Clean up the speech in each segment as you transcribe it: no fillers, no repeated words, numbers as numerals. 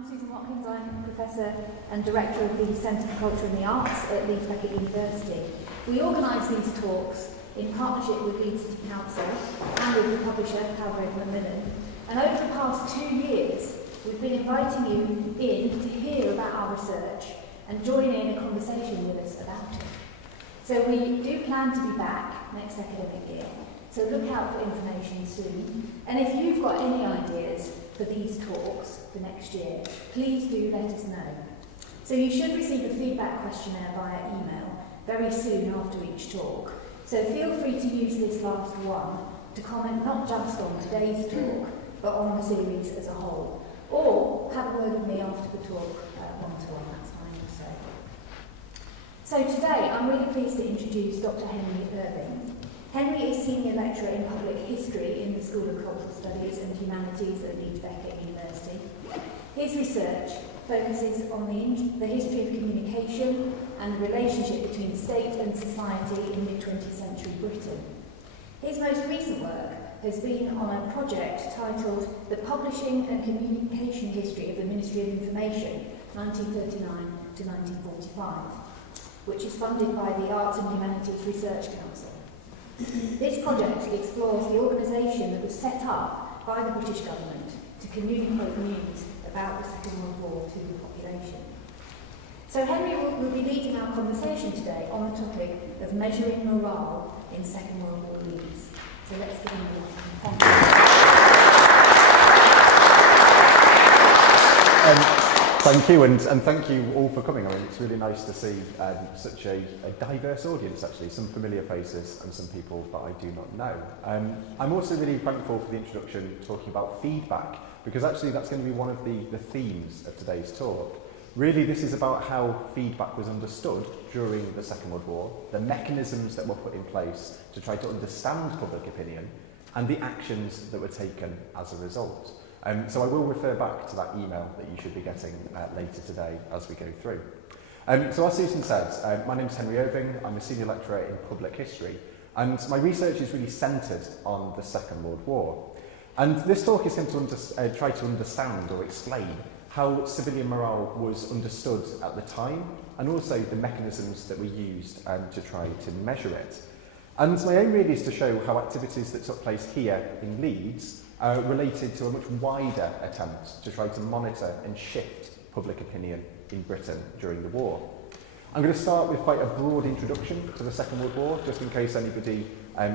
I'm Susan Watkins. I'm Professor and Director of the Centre for Culture and the Arts at Leeds Beckett University. We organise these talks in partnership with Leeds City Council and with the publisher, Palgrave Macmillan. And over the past 2 years, we've been inviting you in to hear about our research and join in a conversation with us about it. So we do plan to be back next academic year, so look out for information soon. And if you've got any ideas for these talks for next year, please do let us know. So you should receive a feedback questionnaire via email very soon after each talk. So feel free to use this last one to comment not just on today's talk, but on the series as a whole. Or have a word with me after the talk, one-to-one, that's fine also. So today, I'm really pleased to introduce Dr. Henry Irving. Henry is Senior Lecturer in Public History in the School of Cultural Studies and Humanities at Leeds Beckett University. His research focuses on the history of communication and the relationship between state and society in mid-20th century Britain. His most recent work has been on a project titled The Publishing and Communication History of the Ministry of Information, 1939 to 1945, which is funded by the Arts and Humanities Research Council. This project explores the organisation that was set up by the British government to communicate news about the Second World War to the population. So Henry will be leading our conversation today on the topic of measuring morale in Second World War Leeds. So let's give him a welcome. Thank you, and thank you all for coming. I mean, it's really nice to see such a diverse audience, actually, some familiar faces and some people that I do not know. I'm also really thankful for the introduction talking about feedback, because actually that's going to be one of the themes of today's talk. Really, this is about how feedback was understood during the Second World War, the mechanisms that were put in place to try to understand public opinion, and the actions that were taken as a result. So I will refer back to that email that you should be getting later today as we go through. So as Susan said, my name is Henry Irving. I'm a Senior Lecturer in Public History, and my research is really centred on the Second World War. And this talk is going to try to understand or explain how civilian morale was understood at the time, and also the mechanisms that were used to try to measure it. And my aim really is to show how activities that took place here in Leeds related to a much wider attempt to try to monitor and shift public opinion in Britain during the war. I'm going to start with quite a broad introduction to the Second World War, just in case anybody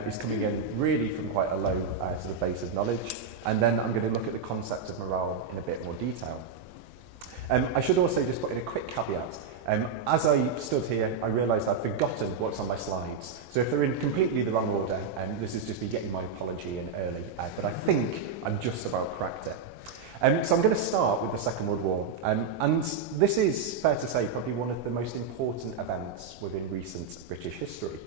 is coming in really from quite a low sort of base of knowledge, and then I'm going to look at the concept of morale in a bit more detail. I should also just put in a quick caveat. As I stood here, I realised I'd forgotten what's on my slides. So if they're in completely the wrong order, this is just me getting my apology in early. But I think I've just about cracked it. So I'm going to start with the Second World War. And this is, fair to say, probably one of the most important events within recent British history.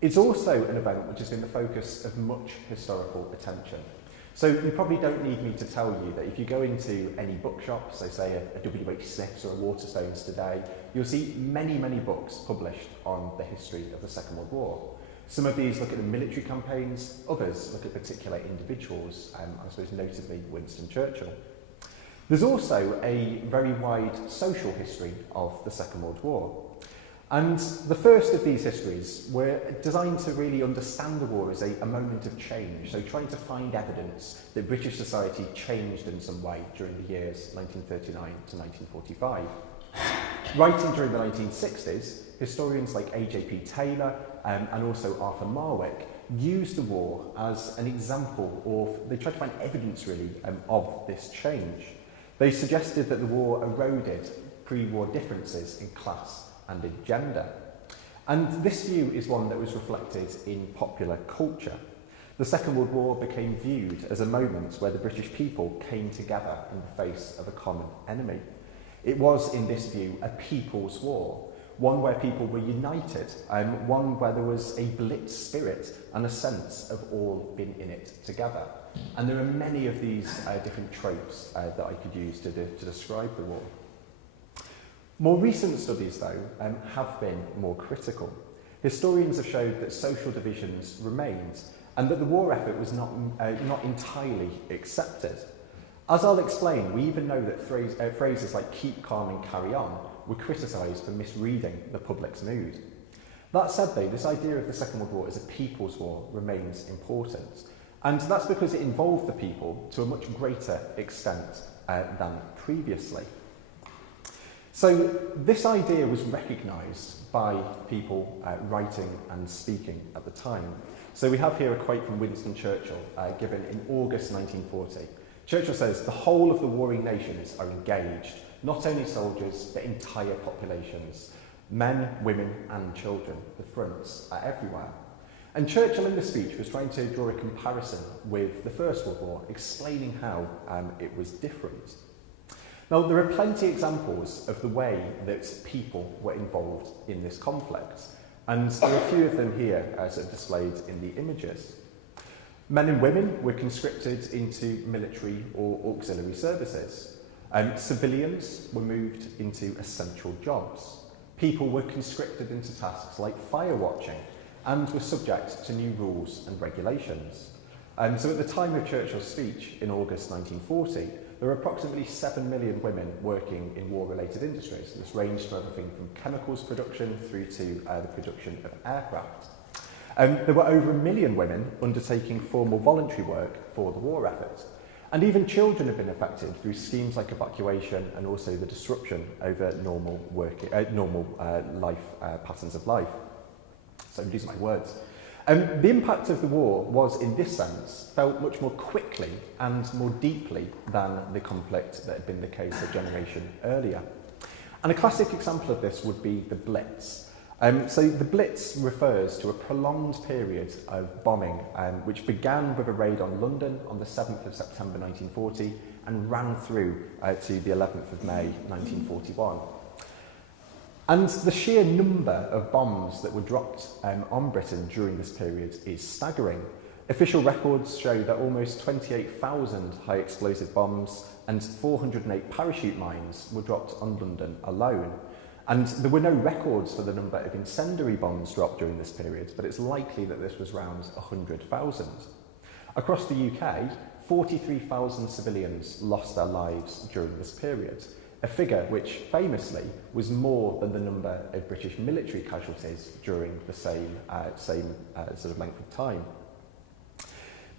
It's also an event which has been the focus of much historical attention. So you probably don't need me to tell you that if you go into any bookshop, so say a W.H. Smith's or a Waterstones today, you'll see many, many books published on the history of the Second World War. Some of these look at the military campaigns, others look at particular individuals, I suppose notably Winston Churchill. There's also a very wide social history of the Second World War. And the first of these histories were designed to really understand the war as a moment of change, so trying to find evidence that British society changed in some way during the years 1939 to 1945. Writing during the 1960s, historians like A.J.P. Taylor and also Arthur Marwick used the war as an example of, they tried to find evidence really of this change. They suggested that the war eroded pre-war differences in class and in gender. And this view is one that was reflected in popular culture. The Second World War became viewed as a moment where the British people came together in the face of a common enemy. It was, in this view, a people's war, one where people were united, one where there was a blitz spirit and a sense of all being in it together. And there are many of these different tropes that I could use to describe the war. More recent studies, though, have been more critical. Historians have showed that social divisions remained and that the war effort was not entirely accepted. As I'll explain, we even know that phrases like keep calm and carry on were criticised for misreading the public's mood. That said though, this idea of the Second World War as a people's war remains important. And that's because it involved the people to a much greater extent than previously. So this idea was recognised by people writing and speaking at the time. So we have here a quote from Winston Churchill given in August 1940. Churchill says, "The whole of the warring nations are engaged, not only soldiers, but entire populations. Men, women and children. The fronts are everywhere." And Churchill in the speech was trying to draw a comparison with the First World War, explaining how it was different. Now, there are plenty of examples of the way that people were involved in this conflict, and there are a few of them here as displayed in the images. Men and women were conscripted into military or auxiliary services. Civilians were moved into essential jobs. People were conscripted into tasks like fire watching and were subject to new rules and regulations. So at the time of Churchill's speech in August 1940, there were approximately 7 million women working in war-related industries. This ranged from everything from chemicals production through to the production of aircraft. There were over 1 million women undertaking formal voluntary work for the war effort. And even children have been affected through schemes like evacuation and also the disruption over normal patterns of life. So I'm using my words. The impact of the war was, in this sense, felt much more quickly and more deeply than the conflict that had been the case a generation earlier. And a classic example of this would be the Blitz. So the Blitz refers to a prolonged period of bombing, which began with a raid on London on the 7th of September 1940 and ran through to the 11th of May 1941. And the sheer number of bombs that were dropped on Britain during this period is staggering. Official records show that almost 28,000 high explosive bombs and 408 parachute mines were dropped on London alone. And there were no records for the number of incendiary bombs dropped during this period, but it's likely that this was around 100,000. Across the UK, 43,000 civilians lost their lives during this period, a figure which famously was more than the number of British military casualties during the same sort of length of time.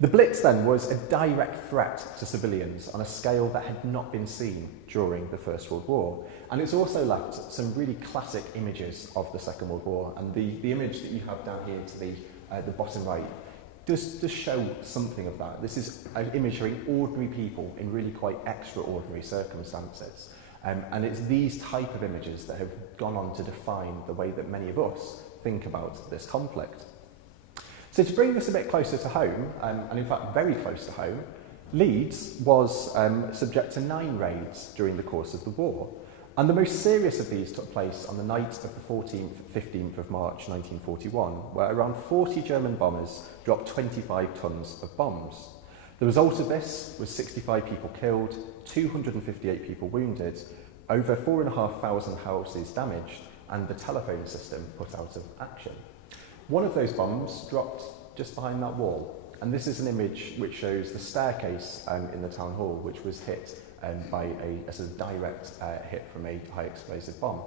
The Blitz then was a direct threat to civilians on a scale that had not been seen during the First World War. And it's also left some really classic images of the Second World War. And the image that you have down here to the bottom right does show something of that. This is an image showing ordinary people in really quite extraordinary circumstances. And it's these type of images that have gone on to define the way that many of us think about this conflict. So to bring this a bit closer to home, and in fact very close to home, Leeds was subject to 9 raids during the course of the war. And the most serious of these took place on the night of the 14th, 15th of March 1941, where around 40 German bombers dropped 25 tons of bombs. The result of this was 65 people killed, 258 people wounded, over 4,500 houses damaged, and the telephone system put out of action. One of those bombs dropped just behind that wall, and this is an image which shows the staircase in the town hall, which was hit by a sort of direct hit from a high explosive bomb.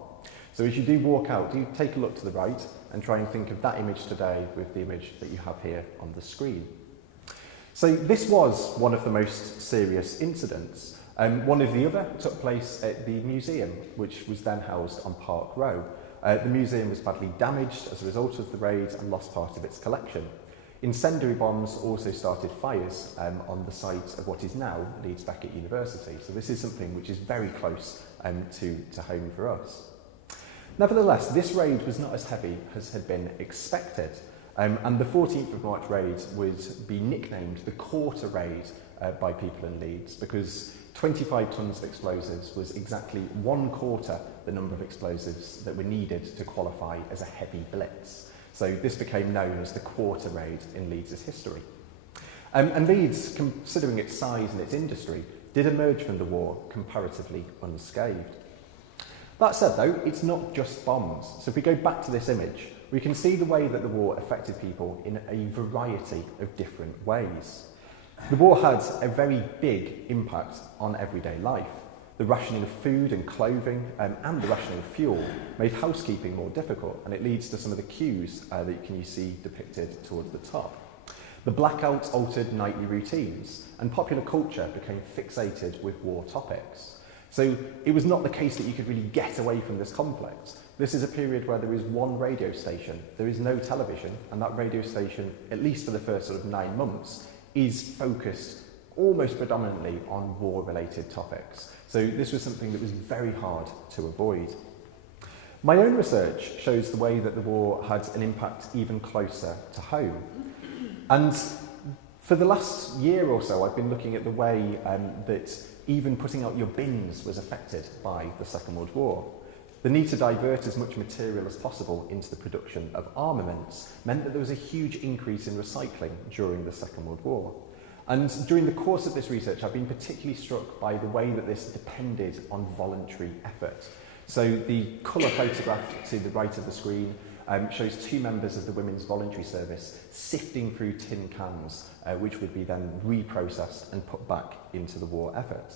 So as you do walk out, do take a look to the right and try and think of that image today with the image that you have here on the screen. So this was one of the most serious incidents. One of the other took place at the museum, which was then housed on Park Row. The museum was badly damaged as a result of the raid and lost part of its collection. Incendiary bombs also started fires on the site of what is now Leeds Beckett University. So this is something which is very close to home for us. Nevertheless, this raid was not as heavy as had been expected. And the 14th of March raid would be nicknamed the quarter raid by people in Leeds because 25 tons of explosives was exactly 1/4 the number of explosives that were needed to qualify as a heavy blitz. So this became known as the quarter raid in Leeds' history. And Leeds, considering its size and its industry, did emerge from the war comparatively unscathed. That said though, it's not just bombs. So if we go back to this image, we can see the way that the war affected people in a variety of different ways. The war had a very big impact on everyday life. The rationing of food and clothing and the rationing of fuel made housekeeping more difficult, and it leads to some of the cues that you see depicted towards the top. The blackouts altered nightly routines, and popular culture became fixated with war topics. So it was not the case that you could really get away from this conflict. This is a period where there is one radio station, there is no television, and that radio station, at least for the first sort of 9 months, is focused almost predominantly on war-related topics. So this was something that was very hard to avoid. My own research shows the way that the war had an impact even closer to home. And for the last year or so, I've been looking at the way that even putting out your bins was affected by the Second World War. The need to divert as much material as possible into the production of armaments meant that there was a huge increase in recycling during the Second World War. And during the course of this research, I've been particularly struck by the way that this depended on voluntary effort. So the colour photograph to the right of the screen shows 2 members of the Women's Voluntary Service sifting through tin cans, which would be then reprocessed and put back into the war effort.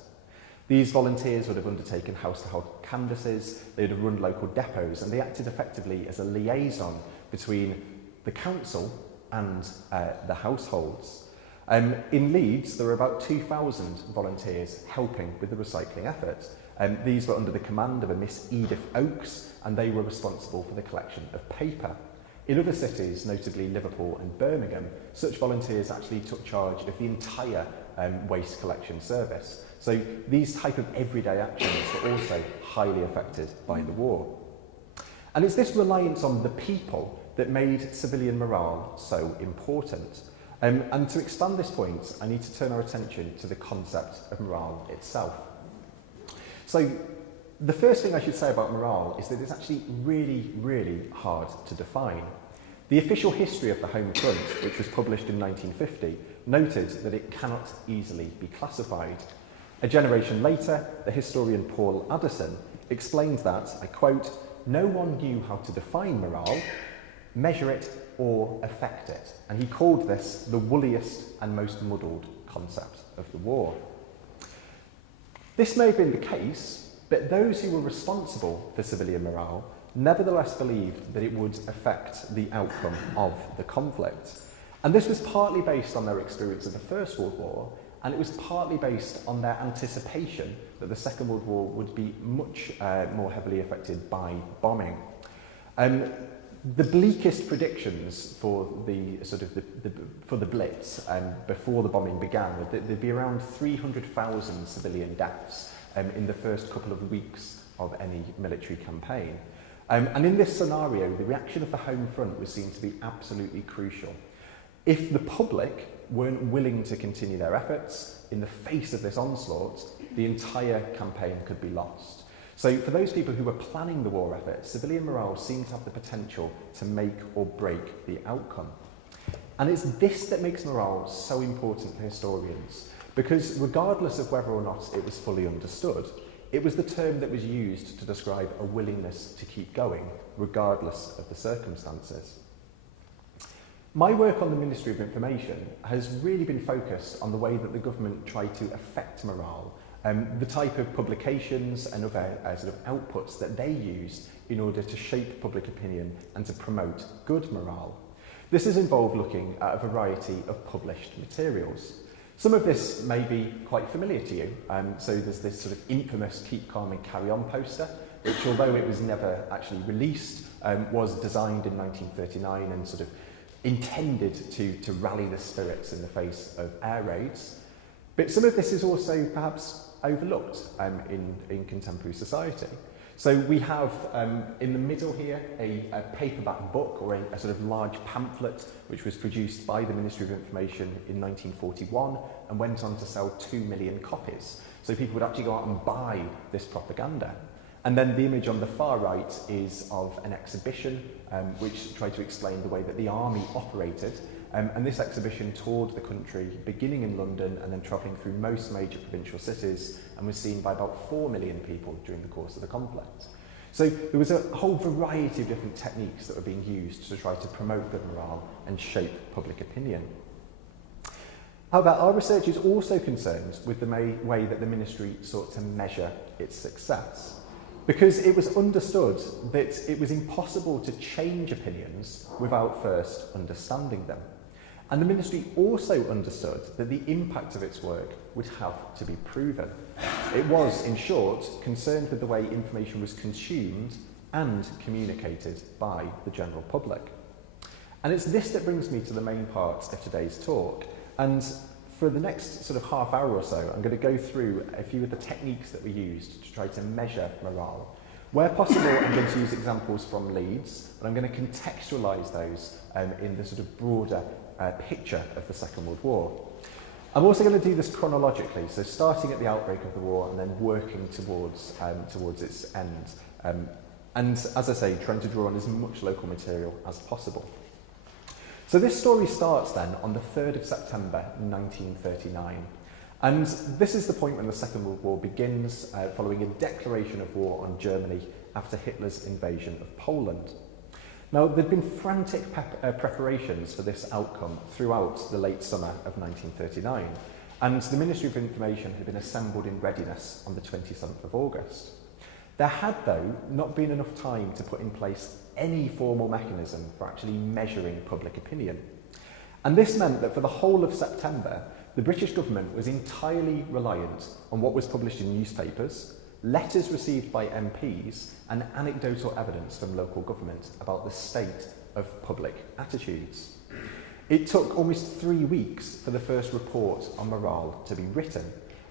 These volunteers would have undertaken house-to-house canvasses, they would have run local depots, and they acted effectively as a liaison between the council and the households. In Leeds, there were about 2,000 volunteers helping with the recycling effort. These were under the command of a Miss Edith Oakes, and they were responsible for the collection of paper. In other cities, notably Liverpool and Birmingham, such volunteers actually took charge of the entire waste collection service. So these type of everyday actions were also highly affected by the war. And it's this reliance on the people that made civilian morale so important. And to expand this point, I need to turn our attention to the concept of morale itself. So the first thing I should say about morale is that it's actually really, really hard to define. The official history of the Home Front, which was published in 1950, noted that it cannot easily be classified. A generation later, the historian Paul Addison explained that, I quote, "No one knew how to define morale, measure it or affect it." And he called this the woolliest and most muddled concept of the war. This may have been the case, but those who were responsible for civilian morale nevertheless believed that it would affect the outcome of the conflict. And this was partly based on their experience of the First World War, and it was partly based on their anticipation that the Second World War would be much more heavily affected by bombing. The bleakest predictions for the for the Blitz before the bombing began were that there'd be around 300,000 civilian deaths in the first couple of weeks of any military campaign. And in this scenario, the reaction of the Home Front was seen to be absolutely crucial. If the public weren't willing to continue their efforts in the face of this onslaught, the entire campaign could be lost. So for those people who were planning the war effort, civilian morale seemed to have the potential to make or break the outcome. And it's this that makes morale so important for historians, because regardless of whether or not it was fully understood, it was the term that was used to describe a willingness to keep going, regardless of the circumstances. My work on the Ministry of Information has really been focused on the way that the government tried to affect morale, the type of publications and other sort of outputs that they used in order to shape public opinion and to promote good morale. This has involved looking at a variety of published materials. Some of this may be quite familiar to you. So there's this sort of infamous Keep Calm and Carry On poster, which although it was never actually released, was designed in 1939 and sort of intended to rally the spirits in the face of air raids. But some of this is also perhaps overlooked in contemporary society. So we have in the middle here a paperback book or a sort of large pamphlet which was produced by the Ministry of Information in 1941 and went on to sell 2 million copies. So people would actually go out and buy this propaganda. And then the image on the far right is of an exhibition which tried to explain the way that the army operated. And this exhibition toured the country, beginning in London and then travelling through most major provincial cities, and was seen by about 4 million people during the course of the conflict. So there was a whole variety of different techniques that were being used to try to promote good morale and shape public opinion. However, our research is also concerned with the way that the ministry sought to measure its success, because it was understood that it was impossible to change opinions without first understanding them. And the ministry also understood that the impact of its work would have to be proven. It was, in short, concerned with the way information was consumed and communicated by the general public. And it's this that brings me to the main part of today's talk. And for the next sort of half hour or so, I'm going to go through a few of the techniques that we used to try to measure morale. Where possible, I'm going to use examples from Leeds, but I'm going to contextualise those in the sort of broader picture of the Second World War. I'm also going to do this chronologically, so starting at the outbreak of the war and then working towards its end. And as I say, trying to draw on as much local material as possible. So this story starts then on the 3rd of September 1939. And this is the point when the Second World War begins, following a declaration of war on Germany after Hitler's invasion of Poland. Now, there'd been frantic preparations for this outcome throughout the late summer of 1939, and the Ministry of Information had been assembled in readiness on the 27th of August. There had, though, not been enough time to put in place any formal mechanism for actually measuring public opinion. And this meant that for the whole of September, the British government was entirely reliant on what was published in newspapers, letters received by MPs, and anecdotal evidence from local government about the state of public attitudes. It took almost 3 weeks for the first report on morale to be written,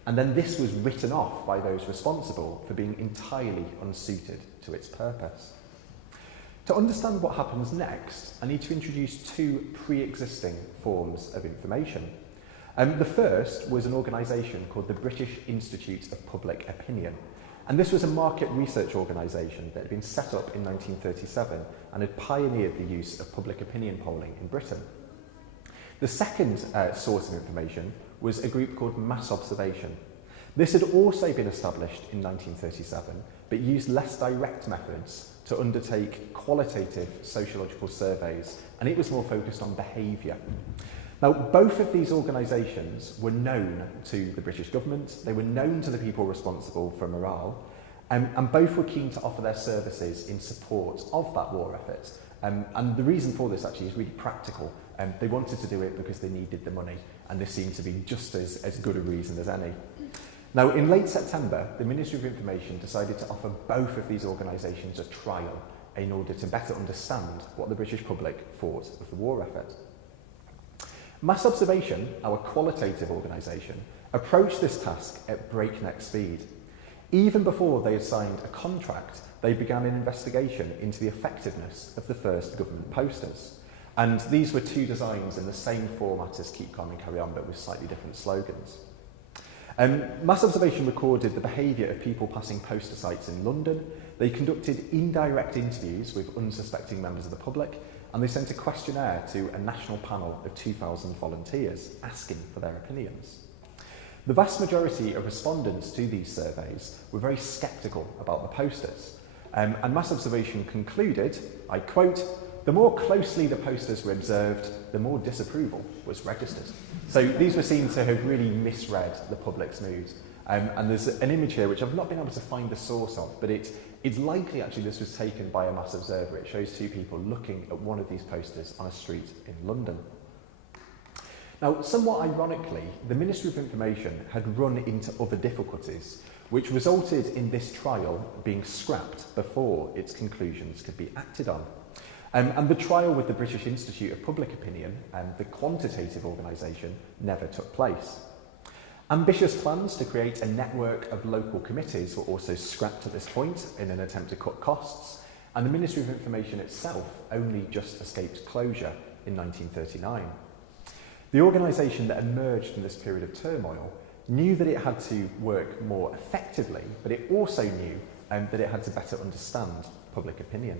and then this was written off by those responsible for being entirely unsuited to its purpose. To understand what happens next, I need to introduce two pre-existing forms of information. The first was an organisation called the British Institute of Public Opinion. And this was a market research organisation that had been set up in 1937 and had pioneered the use of public opinion polling in Britain. The second source of information was a group called Mass Observation. This had also been established in 1937, but used less direct methods to undertake qualitative sociological surveys, and it was more focused on behaviour. Now, both of these organisations were known to the British government, they were known to the people responsible for morale, and both were keen to offer their services in support of that war effort. And the reason for this actually is really practical. They wanted to do it because they needed the money, and this seemed to be just as good a reason as any. Now, in late September, the Ministry of Information decided to offer both of these organisations a trial in order to better understand what the British public thought of the war effort. Mass Observation, our qualitative organisation, approached this task at breakneck speed. Even before they had signed a contract, they began an investigation into the effectiveness of the first government posters. And these were two designs in the same format as Keep Calm and Carry On, but with slightly different slogans. Mass Observation recorded the behaviour of people passing poster sites in London. They conducted indirect interviews with unsuspecting members of the public, and they sent a questionnaire to a national panel of 2,000 volunteers asking for their opinions. The vast majority of respondents to these surveys were very sceptical about the posters, and Mass Observation concluded, I quote, "The more closely the posters were observed, the more disapproval was registered." So these were seen to have really misread the public's mood. And there's an image here which I've not been able to find the source of, but it's likely actually this was taken by a mass observer. It shows two people looking at one of these posters on a street in London. Now, somewhat ironically, the Ministry of Information had run into other difficulties, which resulted in this trial being scrapped before its conclusions could be acted on. And the trial with the British Institute of Public Opinion, the quantitative organisation, never took place. Ambitious plans to create a network of local committees were also scrapped at this point in an attempt to cut costs, and the Ministry of Information itself only just escaped closure in 1939. The organisation that emerged from this period of turmoil knew that it had to work more effectively, but it also knew that it had to better understand public opinion.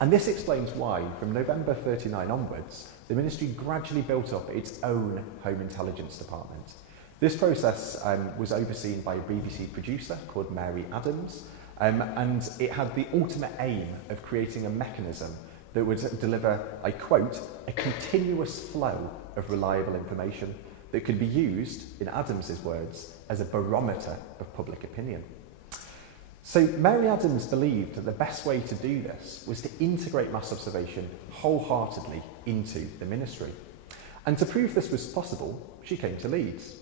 And this explains why, from November 39 onwards, the ministry gradually built up its own Home Intelligence Department. This process was overseen by a BBC producer called Mary Adams, and it had the ultimate aim of creating a mechanism that would deliver, I quote, "a continuous flow of reliable information that could be used, in Adams's words, as a barometer of public opinion. So Mary Adams believed that the best way to do this was to integrate mass observation wholeheartedly into the ministry. And to prove this was possible, she came to Leeds.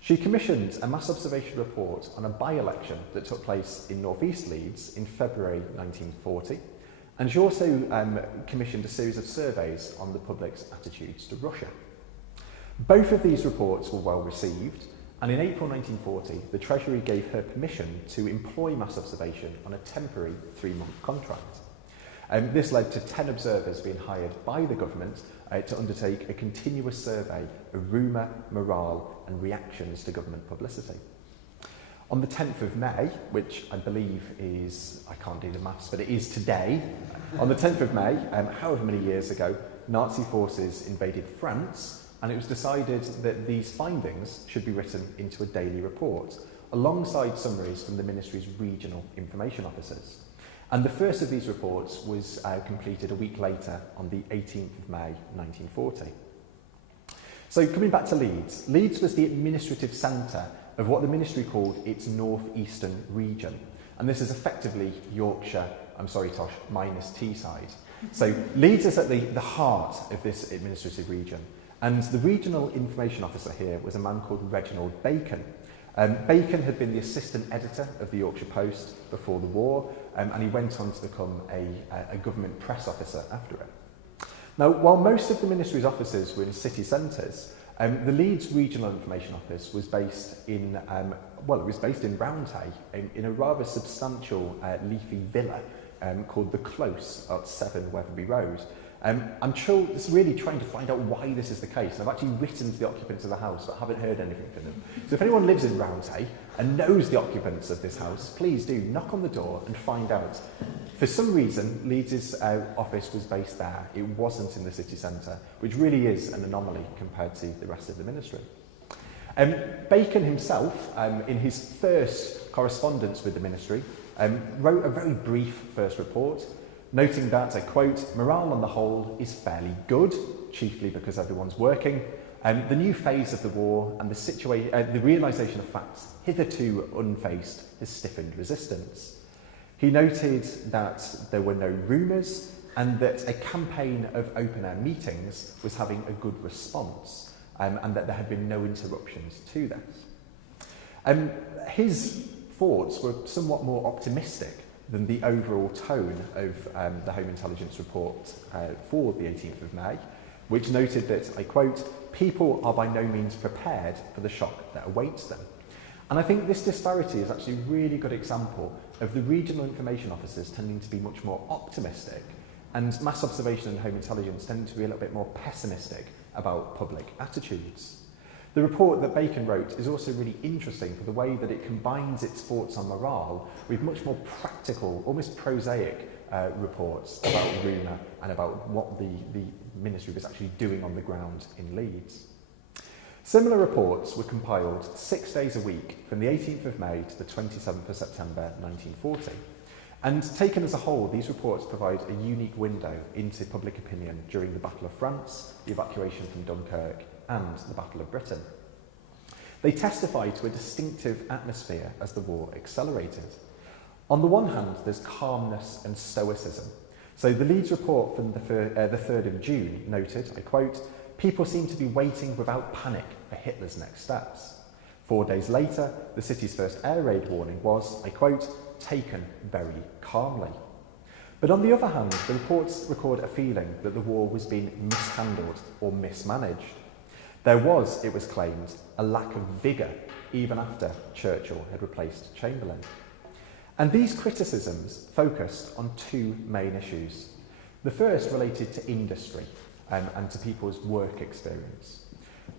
She commissioned a mass observation report on a by-election that took place in North East Leeds in February 1940. And she also commissioned a series of surveys on the public's attitudes to Russia. Both of these reports were well received, and in April 1940, the Treasury gave her permission to employ mass observation on a temporary 3-month contract. This led to 10 observers being hired by the government to undertake a continuous survey of rumour, morale and reactions to government publicity. On the 10th of May, which I believe is, I can't do the maths, but it is today, on the 10th of May, however many years ago, Nazi forces invaded France, and it was decided that these findings should be written into a daily report, alongside summaries from the ministry's regional information officers. And the first of these reports was completed a week later, on the 18th of May 1940. So coming back to Leeds, Leeds was the administrative centre of what the ministry called its north-eastern region. And this is effectively Yorkshire, I'm sorry Tosh, minus Teesside. So Leeds is at the heart of this administrative region. And the regional information officer here was a man called Reginald Bacon. Bacon had been the assistant editor of the Yorkshire Post before the war, and he went on to become a government press officer after it. Now, while most of the ministry's offices were in city centres, the Leeds Regional Information Office was based in, Roundhay, in a rather substantial leafy villa called The Close at 7 Weatherby Road. I'm really trying to find out why this is the case. I've actually written to the occupants of the house, but haven't heard anything from them. So if anyone lives in Roundhay and knows the occupants of this house, please do knock on the door and find out. For some reason, Leeds' office was based there. It wasn't in the city centre, which really is an anomaly compared to the rest of the ministry. Bacon himself, in his first correspondence with the ministry, wrote a very brief first report, noting that, I quote, "Morale on the whole is fairly good, chiefly because everyone's working. The new phase of the war and the realisation of facts hitherto unfaced has stiffened resistance." He noted that there were no rumours and that a campaign of open-air meetings was having a good response, and that there had been no interruptions to this. His thoughts were somewhat more optimistic than the overall tone of the Home Intelligence Report for the 18th of May, which noted that, I quote, "People are by no means prepared for the shock that awaits them." And I think this disparity is actually a really good example of the regional information officers tending to be much more optimistic, and mass observation and home intelligence tending to be a little bit more pessimistic about public attitudes. The report that Bacon wrote is also really interesting for the way that it combines its thoughts on morale with much more practical, almost prosaic reports about rumour and about what the ministry was actually doing on the ground in Leeds. Similar reports were compiled 6 days a week from the 18th of May to the 27th of September 1940. And taken as a whole, these reports provide a unique window into public opinion during the Battle of France, the evacuation from Dunkirk, and the Battle of Britain. They testify to a distinctive atmosphere as the war accelerated. On the one hand, there's calmness and stoicism. So the Leeds report from the 3rd of June noted, I quote, "People seem to be waiting without panic for Hitler's next steps." 4 days later, the city's first air raid warning was, I quote, "taken very calmly." But on the other hand, the reports record a feeling that the war was being mishandled or mismanaged. There was, it was claimed, a lack of vigour even after Churchill had replaced Chamberlain. And these criticisms focused on two main issues. The first related to industry and to people's work experience.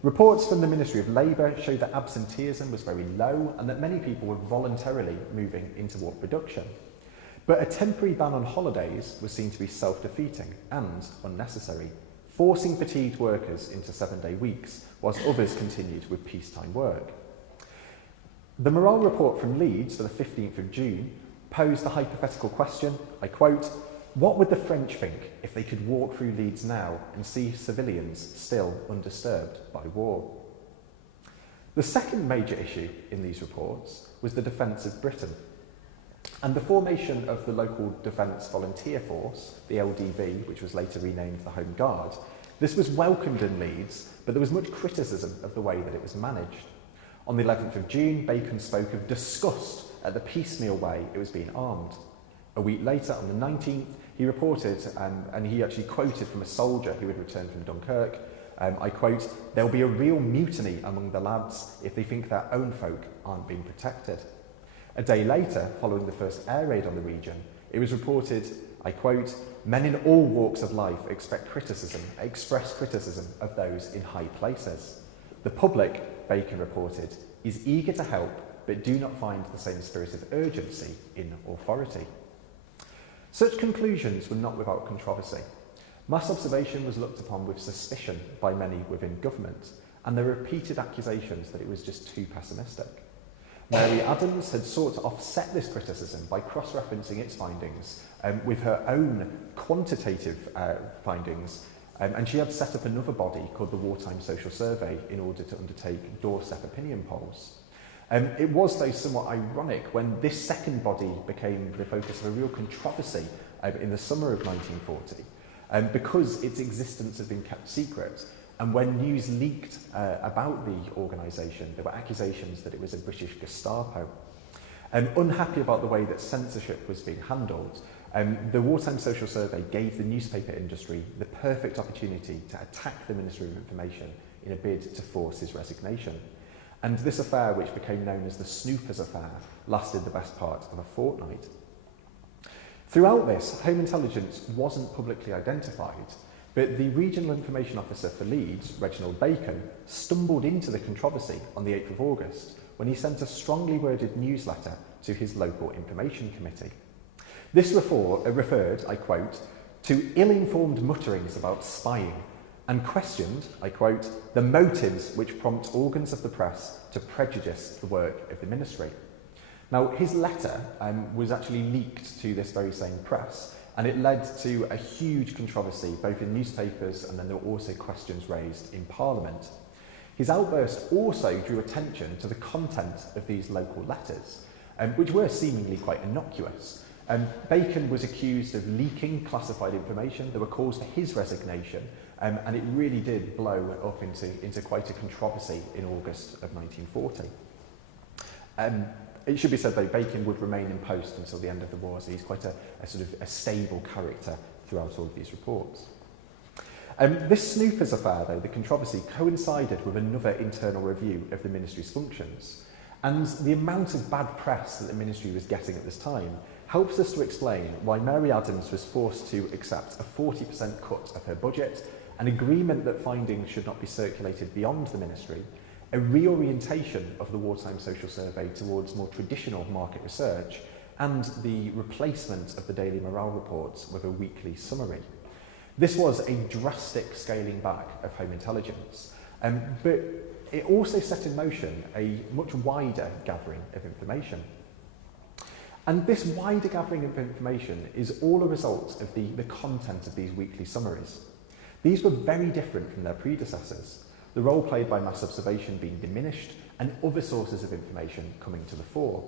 Reports from the Ministry of Labour showed that absenteeism was very low and that many people were voluntarily moving into war production. But a temporary ban on holidays was seen to be self-defeating and unnecessary, forcing fatigued workers into 7-day weeks, whilst others continued with peacetime work. The morale report from Leeds for the 15th of June posed the hypothetical question, I quote, What would the French think if they could walk through Leeds now and see civilians still undisturbed by war? The second major issue in these reports was the defence of Britain. And the formation of the local Defence Volunteer Force, the LDV, which was later renamed the Home Guard, this was welcomed in Leeds, but there was much criticism of the way that it was managed. On the 11th of June, Bacon spoke of disgust at the piecemeal way it was being armed. A week later, on the 19th, he reported, and he actually quoted from a soldier who had returned from Dunkirk, I quote, "There'll be a real mutiny among the lads if they think their own folk aren't being protected." A day later, following the first air raid on the region, it was reported, I quote, "Men in all walks of life express criticism of those in high places. The public," Bacon reported, "is eager to help, but do not find the same spirit of urgency in authority." Such conclusions were not without controversy. Mass observation was looked upon with suspicion by many within government, and there were repeated accusations that it was just too pessimistic. Mary Adams had sought to offset this criticism by cross-referencing its findings with her own quantitative findings, and she had set up another body called the Wartime Social Survey in order to undertake doorstep opinion polls. It was, though, somewhat ironic when this second body became the focus of a real controversy in the summer of 1940, because its existence had been kept secret. And when news leaked about the organisation, there were accusations that it was a British Gestapo. Unhappy about the way that censorship was being handled, the Wartime Social Survey gave the newspaper industry the perfect opportunity to attack the Minister of Information in a bid to force his resignation. And this affair, which became known as the Snoopers affair, lasted the best part of a fortnight. Throughout this, Home Intelligence wasn't publicly identified, but the Regional Information Officer for Leeds, Reginald Bacon, stumbled into the controversy on the 8th of August when he sent a strongly worded newsletter to his local information committee. This referred, I quote, to ill-informed mutterings about spying and questioned, I quote, the motives which prompt organs of the press to prejudice the work of the ministry. Now, his letter was actually leaked to this very same press, and it led to a huge controversy both in newspapers, and then there were also questions raised in Parliament. His outburst also drew attention to the content of these local letters, which were seemingly quite innocuous. Bacon was accused of leaking classified information. There were calls for his resignation, and it really did blow up into quite a controversy in August of 1940. It should be said, though, Bacon would remain in post until the end of the war, so he's quite a sort of a stable character throughout all of these reports. This Snoopers affair, though, the controversy, coincided with another internal review of the ministry's functions. And the amount of bad press that the ministry was getting at this time helps us to explain why Mary Adams was forced to accept a 40% cut of her budget, an agreement that findings should not be circulated beyond the ministry, a reorientation of the Wartime Social Survey towards more traditional market research, and the replacement of the daily morale reports with a weekly summary. This was a drastic scaling back of home intelligence, but it also set in motion a much wider gathering of information. And this wider gathering of information is all a result of the content of these weekly summaries. These were very different from their predecessors, the role played by mass observation being diminished and other sources of information coming to the fore.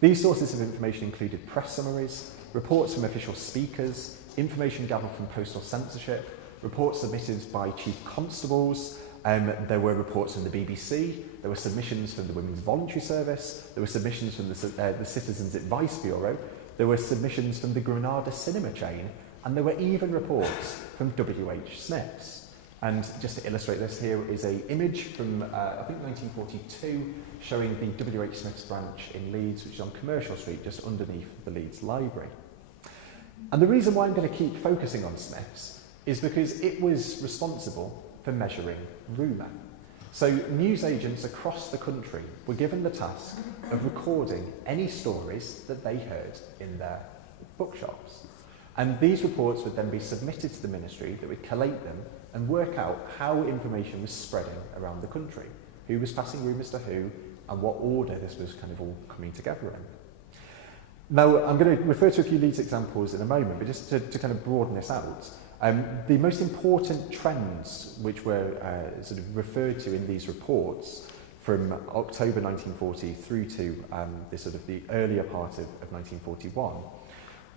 These sources of information included press summaries, reports from official speakers, information gathered from postal censorship, reports submitted by chief constables. There were reports from the BBC, there were submissions from the Women's Voluntary Service, there were submissions from the Citizens Advice Bureau, there were submissions from the Granada cinema chain, and there were even reports from W.H. Smith's. And just to illustrate this, here is an image from, I think, 1942, showing the W.H. Smith's branch in Leeds, which is on Commercial Street, just underneath the Leeds Library. And the reason why I'm going to keep focusing on Smith's is because it was responsible for measuring rumour. So newsagents across the country were given the task of recording any stories that they heard in their bookshops. And these reports would then be submitted to the ministry that would collate them and work out how information was spreading around the country, who was passing rumours to who, and what order this was kind of all coming together in. Now, I'm going to refer to a few Leeds examples in a moment, but just to kind of broaden this out, the most important trends which were sort of referred to in these reports from October 1940 through to the earlier part of 1941,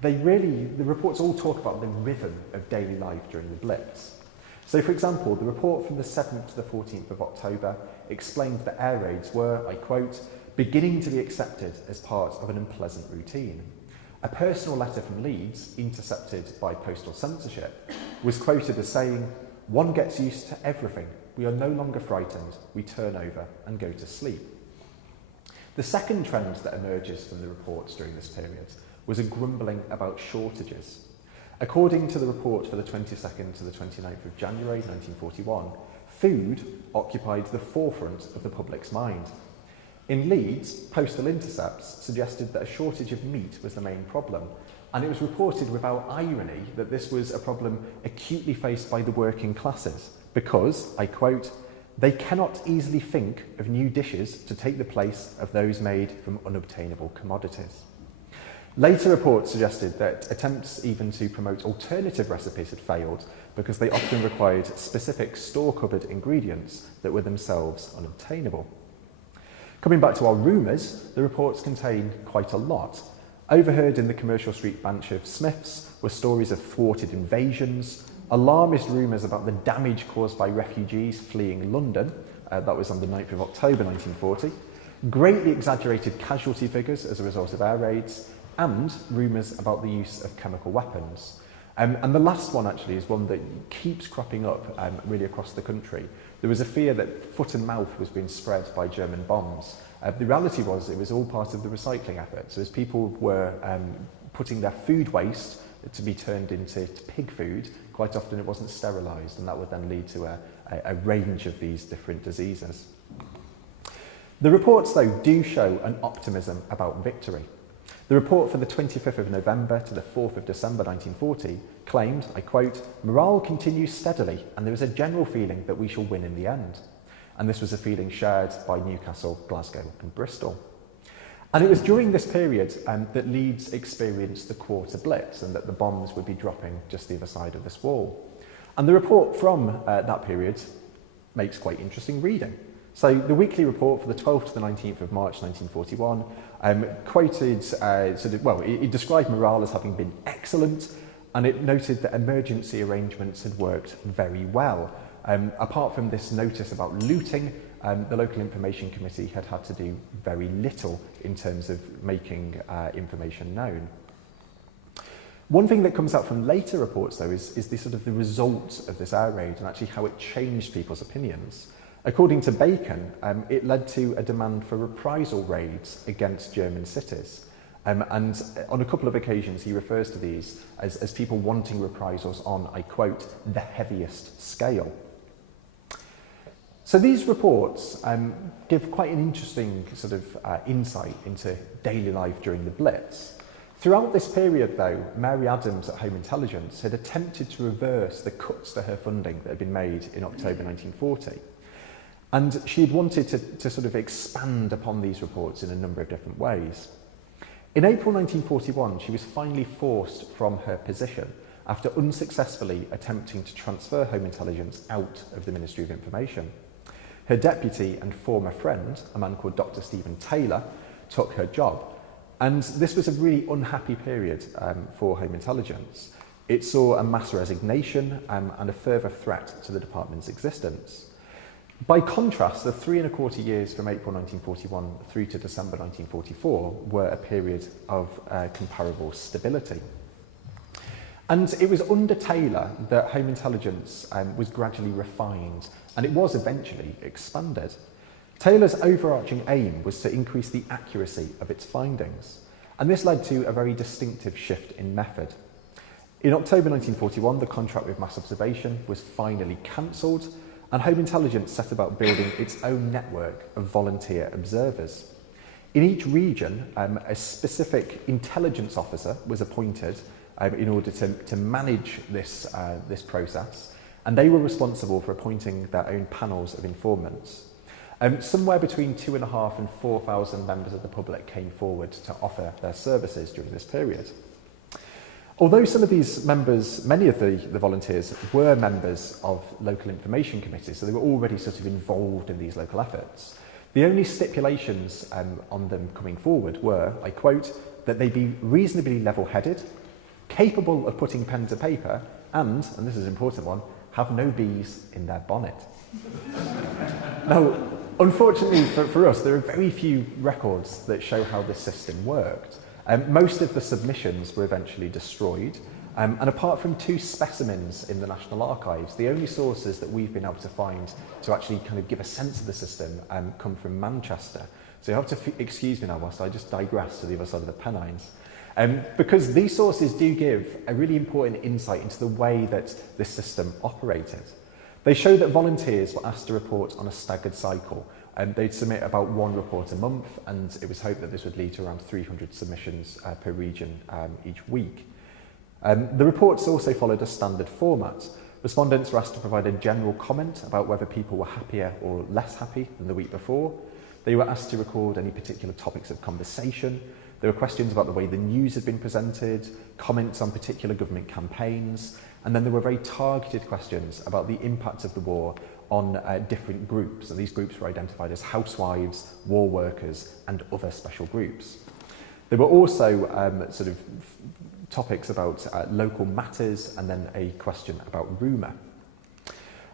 the reports all talk about the rhythm of daily life during the Blitz. So, for example, the report from the 7th to the 14th of October explained that air raids were, I quote, beginning to be accepted as part of an unpleasant routine. A personal letter from Leeds, intercepted by postal censorship, was quoted as saying, "One gets used to everything. We are no longer frightened. We turn over and go to sleep." The second trend that emerges from the reports during this period was a grumbling about shortages. According to the report for the 22nd to the 29th of January 1941, food occupied the forefront of the public's mind. In Leeds, postal intercepts suggested that a shortage of meat was the main problem, and it was reported without irony that this was a problem acutely faced by the working classes because, I quote, "they cannot easily think of new dishes to take the place of those made from unobtainable commodities." Later reports suggested that attempts even to promote alternative recipes had failed because they often required specific store-cupboard ingredients that were themselves unobtainable. Coming back to our rumours, the reports contain quite a lot. Overheard in the Commercial Street branch of Smith's were stories of thwarted invasions, alarmist rumours about the damage caused by refugees fleeing London, that was on the 9th of October 1940, greatly exaggerated casualty figures as a result of air raids, and rumours about the use of chemical weapons. And the last one actually is one that keeps cropping up really across the country. There was a fear that foot and mouth was being spread by German bombs. The reality was it was all part of the recycling effort. So as people were putting their food waste to be turned into pig food, quite often it wasn't sterilised, and that would then lead to a range of these different diseases. The reports, though, do show an optimism about victory. The report for the 25th of November to the 4th of December 1940 claimed, I quote, "Morale continues steadily and there is a general feeling that we shall win in the end." And this was a feeling shared by Newcastle, Glasgow and Bristol. And it was during this period that Leeds experienced the Quarter Blitz and that the bombs would be dropping just the other side of this wall. And the report from that period makes quite interesting reading. So the weekly report for the 12th to the 19th of March 1941 quoted, it described morale as having been excellent, and it noted that emergency arrangements had worked very well. Apart from this notice about looting, the local information committee had had to do very little in terms of making information known. One thing that comes out from later reports, though, is the result of this air raid and actually how it changed people's opinions. According to Bacon, it led to a demand for reprisal raids against German cities. And on a couple of occasions, he refers to these as people wanting reprisals on, I quote, "the heaviest scale." So these reports give quite an interesting insight into daily life during the Blitz. Throughout this period, though, Mary Adams at Home Intelligence had attempted to reverse the cuts to her funding that had been made in October 1940. And she had wanted to expand upon these reports in a number of different ways. In April 1941, she was finally forced from her position after unsuccessfully attempting to transfer Home Intelligence out of the Ministry of Information. Her deputy and former friend, a man called Dr. Stephen Taylor, took her job. And this was a really unhappy period for Home Intelligence. It saw a mass resignation and a further threat to the department's existence. By contrast, the 3¼ years from April 1941 through to December 1944 were a period of comparable stability. And it was under Taylor that Home Intelligence was gradually refined, and it was eventually expanded. Taylor's overarching aim was to increase the accuracy of its findings, and this led to a very distinctive shift in method. In October 1941, the contract with Mass Observation was finally cancelled, and Home Intelligence set about building its own network of volunteer observers. In each region, a specific intelligence officer was appointed in order to manage this process, and they were responsible for appointing their own panels of informants. Somewhere between 2,500 and 4,000 members of the public came forward to offer their services during this period. Although some of these members, many of the volunteers, were members of local information committees, so they were already sort of involved in these local efforts, the only stipulations on them coming forward were, I quote, that they be reasonably level-headed, capable of putting pen to paper, and this is an important one, have no bees in their bonnet. Now, unfortunately for us, there are very few records that show how this system worked. Most of the submissions were eventually destroyed, and apart from 2 specimens in the National Archives, the only sources that we've been able to find to actually kind of give a sense of the system come from Manchester. So you have to excuse me now whilst I just digress to the other side of the Pennines. Because these sources do give a really important insight into the way that this system operated. They show that volunteers were asked to report on a staggered cycle. They'd submit about 1 report a month, and it was hoped that this would lead to around 300 submissions per region each week. The reports also followed a standard format. Respondents were asked to provide a general comment about whether people were happier or less happy than the week before. They were asked to record any particular topics of conversation. There were questions about the way the news had been presented, comments on particular government campaigns, and then there were very targeted questions about the impact of the war on different groups. And these groups were identified as housewives, war workers, and other special groups. There were also sort of topics about local matters, and then a question about rumour.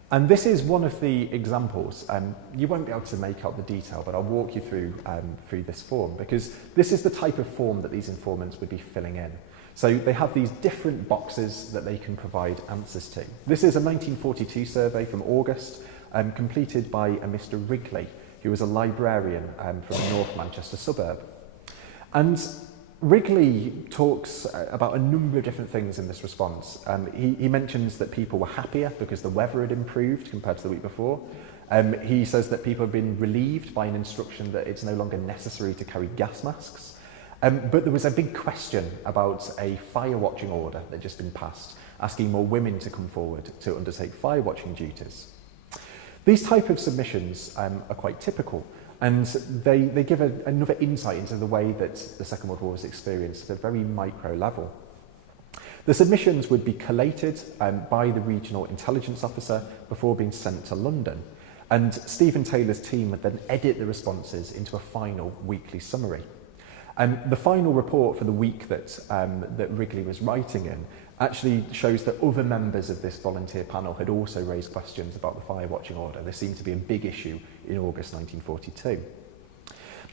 And this is one of the examples. You won't be able to make out the detail, but I'll walk you through this form, because this is the type of form that these informants would be filling in. So they have these different boxes that they can provide answers to. This is a 1942 survey from August, completed by a Mr. Wrigley, who was a librarian from a North Manchester suburb. And Wrigley talks about a number of different things in this response. He mentions that people were happier because the weather had improved compared to the week before. He says that people have been relieved by an instruction that it's no longer necessary to carry gas masks. But there was a big question about a fire watching order that had just been passed, asking more women to come forward to undertake fire watching duties. These type of submissions are quite typical, and they give another insight into the way that the Second World War was experienced at a very micro level. The submissions would be collated by the regional intelligence officer before being sent to London, and Stephen Taylor's team would then edit the responses into a final weekly summary. The final report for the week that Wrigley was writing in actually shows that other members of this volunteer panel had also raised questions about the fire watching order. This seemed to be a big issue in August 1942.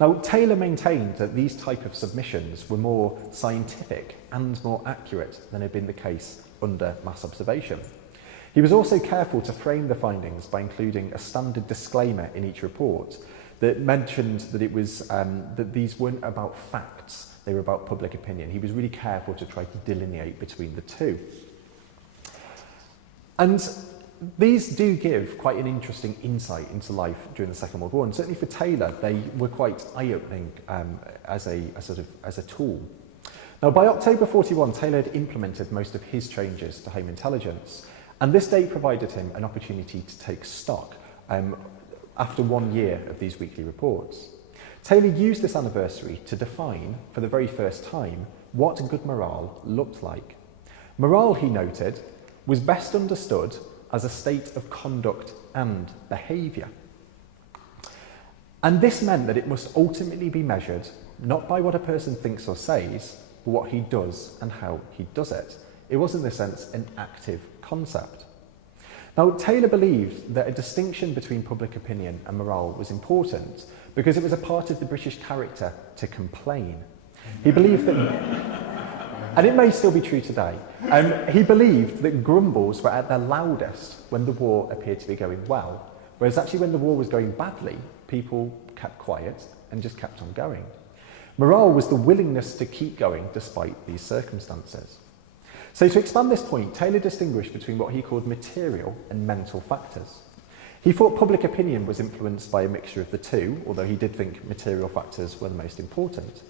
Now, Taylor maintained that these type of submissions were more scientific and more accurate than had been the case under mass observation. He was also careful to frame the findings by including a standard disclaimer in each report that mentioned that it was that these weren't about facts, they were about public opinion. He was really careful to try to delineate between the two. And these do give quite an interesting insight into life during the Second World War, and certainly for Taylor, they were quite eye-opening as a tool. Now, by October 41, Taylor had implemented most of his changes to home intelligence, and this date provided him an opportunity to take stock after 1 year of these weekly reports. Taylor used this anniversary to define, for the very first time, what good morale looked like. Morale, he noted, was best understood as a state of conduct and behaviour. And this meant that it must ultimately be measured not by what a person thinks or says, but what he does and how he does it. It was, in this sense, an active concept. Now, Taylor believed that a distinction between public opinion and morale was important because it was a part of the British character to complain. He believed that, and it may still be true today, he believed that grumbles were at their loudest when the war appeared to be going well, whereas actually when the war was going badly, people kept quiet and just kept on going. Morale was the willingness to keep going despite these circumstances. So to expand this point, Taylor distinguished between what he called material and mental factors. He thought public opinion was influenced by a mixture of the two, although he did think material factors were the most important.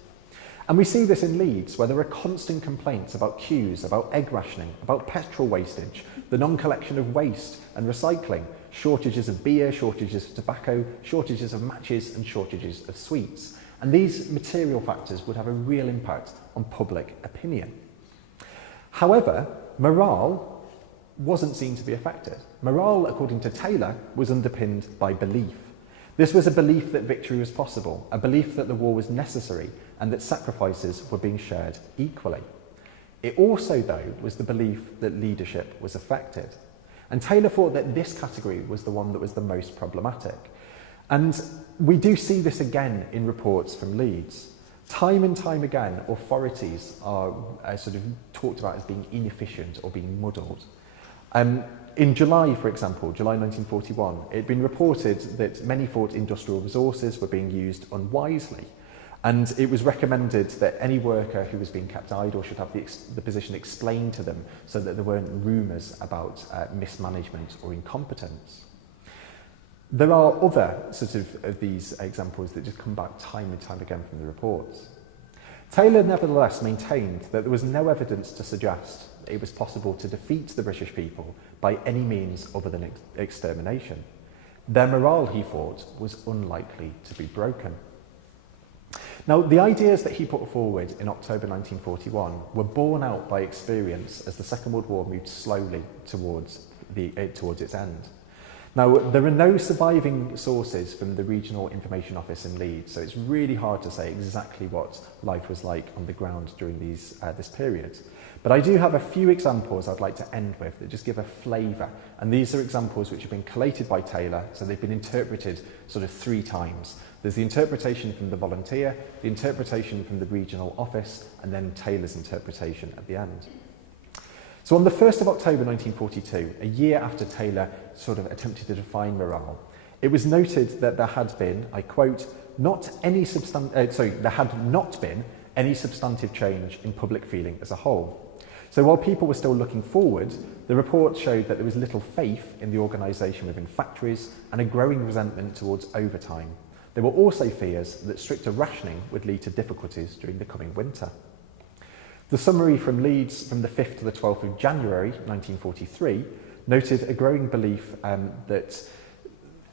And we see this in Leeds, where there are constant complaints about queues, about egg rationing, about petrol wastage, the non-collection of waste and recycling, shortages of beer, shortages of tobacco, shortages of matches and shortages of sweets. And these material factors would have a real impact on public opinion. However, morale wasn't seen to be affected. Morale, according to Taylor, was underpinned by belief. This was a belief that victory was possible, a belief that the war was necessary and that sacrifices were being shared equally. It also, though, was the belief that leadership was affected. And Taylor thought that this category was the one that was the most problematic. And we do see this again in reports from Leeds. Time and time again, authorities are sort of talked about as being inefficient or being muddled. In July, for example, July 1941, it had been reported that many thought industrial resources were being used unwisely. And it was recommended that any worker who was being kept idle should have the position explained to them so that there weren't rumours about mismanagement or incompetence. There are other sort of these examples that just come back time and time again from the reports. Taylor nevertheless maintained that there was no evidence to suggest that it was possible to defeat the British people by any means other than extermination. Their morale, he thought, was unlikely to be broken. Now, the ideas that he put forward in October 1941 were borne out by experience as the Second World War moved slowly towards its end. Now, there are no surviving sources from the Regional Information Office in Leeds, so it's really hard to say exactly what life was like on the ground during this period. But I do have a few examples I'd like to end with that just give a flavour, and these are examples which have been collated by Taylor, so they've been interpreted sort of 3 times. There's the interpretation from the volunteer, the interpretation from the regional office, and then Taylor's interpretation at the end. So on the 1st of October 1942, a year after Taylor sort of attempted to define morale, it was noted that there had been, I quote, there had not been any substantive change in public feeling as a whole. So while people were still looking forward, the report showed that there was little faith in the organisation within factories and a growing resentment towards overtime. There were also fears that stricter rationing would lead to difficulties during the coming winter. The summary from Leeds from the 5th to the 12th of January 1943 noted a growing belief that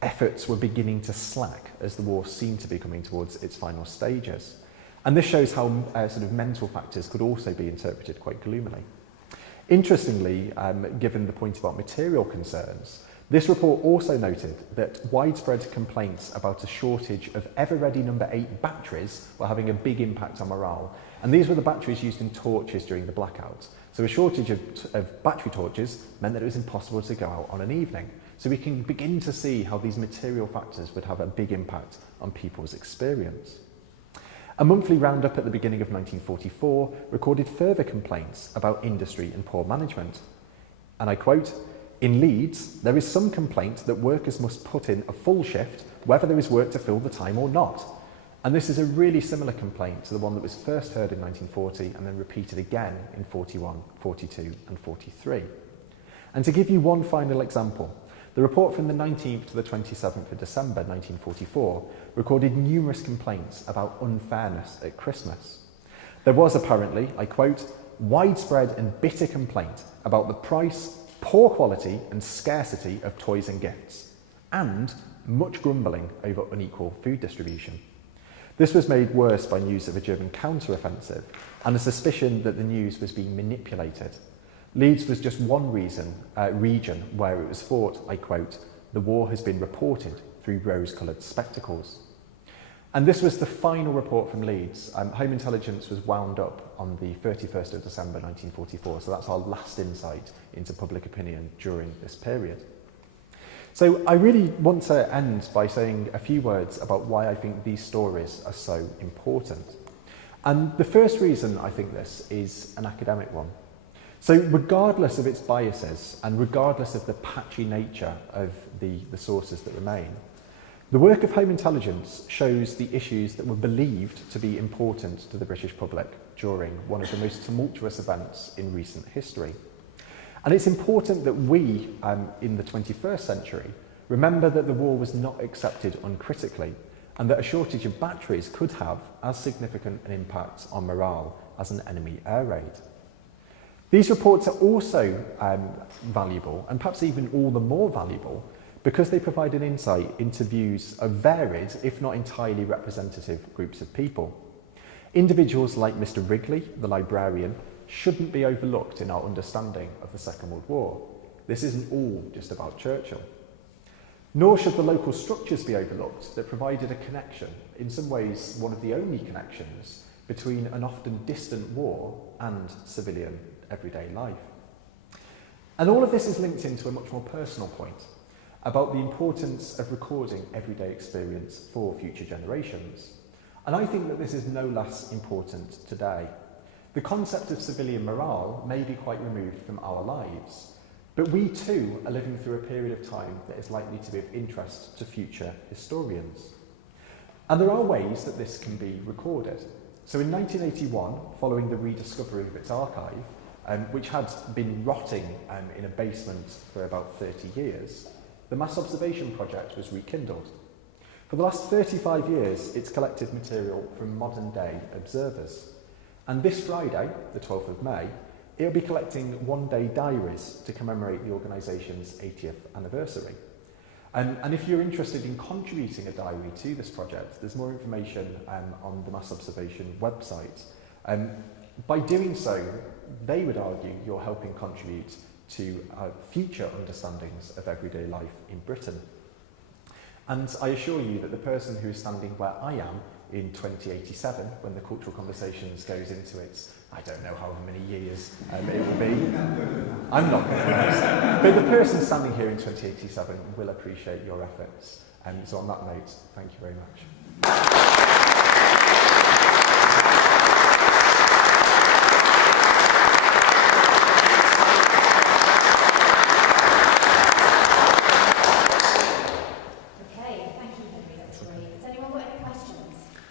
efforts were beginning to slack as the war seemed to be coming towards its final stages. And this shows how sort of mental factors could also be interpreted quite gloomily. Interestingly, given the point about material concerns, this report also noted that widespread complaints about a shortage of ever-ready number 8 batteries were having a big impact on morale. And these were the batteries used in torches during the blackout. So a shortage of battery torches meant that it was impossible to go out on an evening. So we can begin to see how these material factors would have a big impact on people's experience. A monthly roundup at the beginning of 1944 recorded further complaints about industry and poor management. And I quote, "In Leeds, there is some complaint that workers must put in a full shift whether there is work to fill the time or not." And this is a really similar complaint to the one that was first heard in 1940 and then repeated again in 41, 42 and 43. And to give you one final example, the report from the 19th to the 27th of December 1944 recorded numerous complaints about unfairness at Christmas. There was apparently, I quote, "widespread and bitter complaint about the price, poor quality and scarcity of toys and gifts, and much grumbling over unequal food distribution." This was made worse by news of a German counter-offensive and a suspicion that the news was being manipulated. Leeds was just one region where it was thought, I quote, "the war has been reported through rose-coloured spectacles." And this was the final report from Leeds. Home Intelligence was wound up on the 31st of December 1944, so that's our last insight into public opinion during this period. So I really want to end by saying a few words about why I think these stories are so important. And the first reason I think this is an academic one. So regardless of its biases and regardless of the patchy nature of the sources that remain, the work of Home Intelligence shows the issues that were believed to be important to the British public during one of the most tumultuous events in recent history. And it's important that we, in the 21st century, remember that the war was not accepted uncritically and that a shortage of batteries could have as significant an impact on morale as an enemy air raid. These reports are also valuable, and perhaps even all the more valuable, because they provide an insight into views of varied, if not entirely representative, groups of people. Individuals like Mr. Wrigley, the librarian, shouldn't be overlooked in our understanding of the Second World War. This isn't all just about Churchill. Nor should the local structures be overlooked that provided a connection, in some ways one of the only connections, between an often distant war and civilian everyday life. And all of this is linked into a much more personal point about the importance of recording everyday experience for future generations. And I think that this is no less important today. The concept of civilian morale may be quite removed from our lives, but we too are living through a period of time that is likely to be of interest to future historians. And there are ways that this can be recorded. So in 1981, following the rediscovery of its archive, which had been rotting in a basement for about 30 years, the Mass Observation Project was rekindled. For the last 35 years, it's collected material from modern-day observers. And this Friday, the 12th of May, it'll be collecting one-day diaries to commemorate the organisation's 80th anniversary. And if you're interested in contributing a diary to this project, there's more information on the Mass Observation website. By doing so, they would argue you're helping contribute to future understandings of everyday life in Britain. And I assure you that the person who is standing where I am in 2087, when the Cultural Conversations goes into its, I don't know however many years it will be. I'm not going to know. But the person standing here in 2087 will appreciate your efforts. So on that note, thank you very much.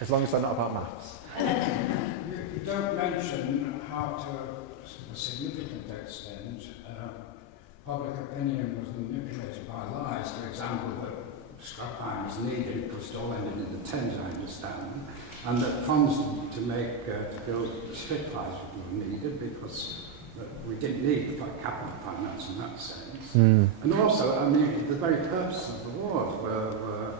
As long as they're not about maths. You don't mention how to a significant extent public opinion was manipulated by lies. For example, that scrap iron was needed because it all ended in the Thames, I understand, and that funds to build the Spitfires were needed because we didn't need capital finance in that sense. And also, I mean, the very purpose of the wars were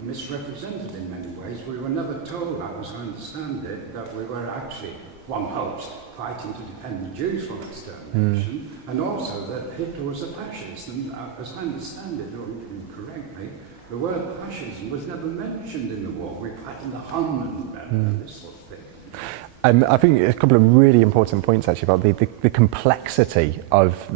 misrepresented in many ways. We were never told, as I understand it, that we were actually, one hopes, fighting to defend the Jews from extermination, and also that Hitler was a fascist. And as I understand it, or incorrectly, the word fascism was never mentioned in the war. We fought in the Hun and this sort of thing. I think a couple of really important points actually about the complexity of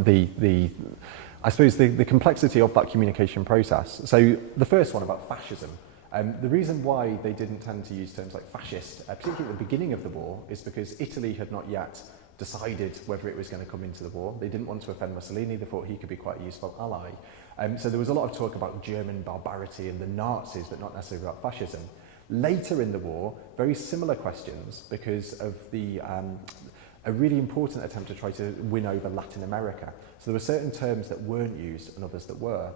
I suppose the complexity of that communication process. So the first one about fascism. The reason why they didn't tend to use terms like fascist, particularly at the beginning of the war, is because Italy had not yet decided whether it was going to come into the war. They didn't want to offend Mussolini. They thought he could be quite a useful ally. So there was a lot of talk about German barbarity and the Nazis, but not necessarily about fascism. Later in the war, very similar questions because of a really important attempt to try to win over Latin America. So there were certain terms that weren't used and others that were.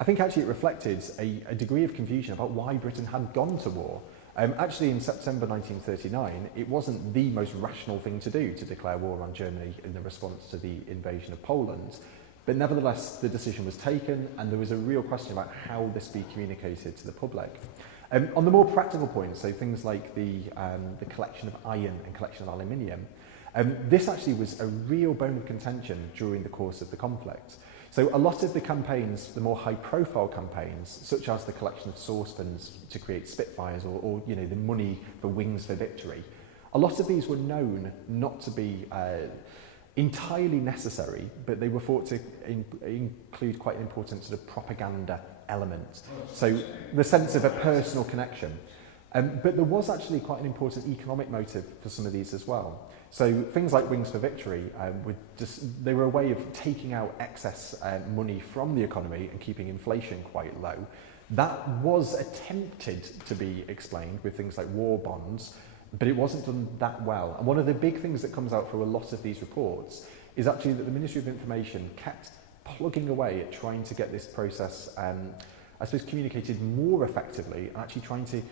I think actually it reflected a degree of confusion about why Britain had gone to war. Actually in September 1939, it wasn't the most rational thing to do to declare war on Germany in the response to the invasion of Poland. But nevertheless, the decision was taken and there was a real question about how this be communicated to the public. On the more practical points, so things like the collection of iron and collection of aluminium, this actually was a real bone of contention during the course of the conflict. So a lot of the campaigns, the more high-profile campaigns, such as the collection of saucepans to create Spitfires or the money for Wings for Victory, a lot of these were known not to be entirely necessary, but they were thought to include quite an important sort of propaganda element. So the sense of a personal connection. But there was actually quite an important economic motive for some of these as well. So things like Wings for Victory they were a way of taking out excess money from the economy and keeping inflation quite low. That was attempted to be explained with things like war bonds, but it wasn't done that well. And one of the big things that comes out through a lot of these reports is actually that the Ministry of Information kept plugging away at trying to get this process, I suppose, communicated more effectively and actually trying to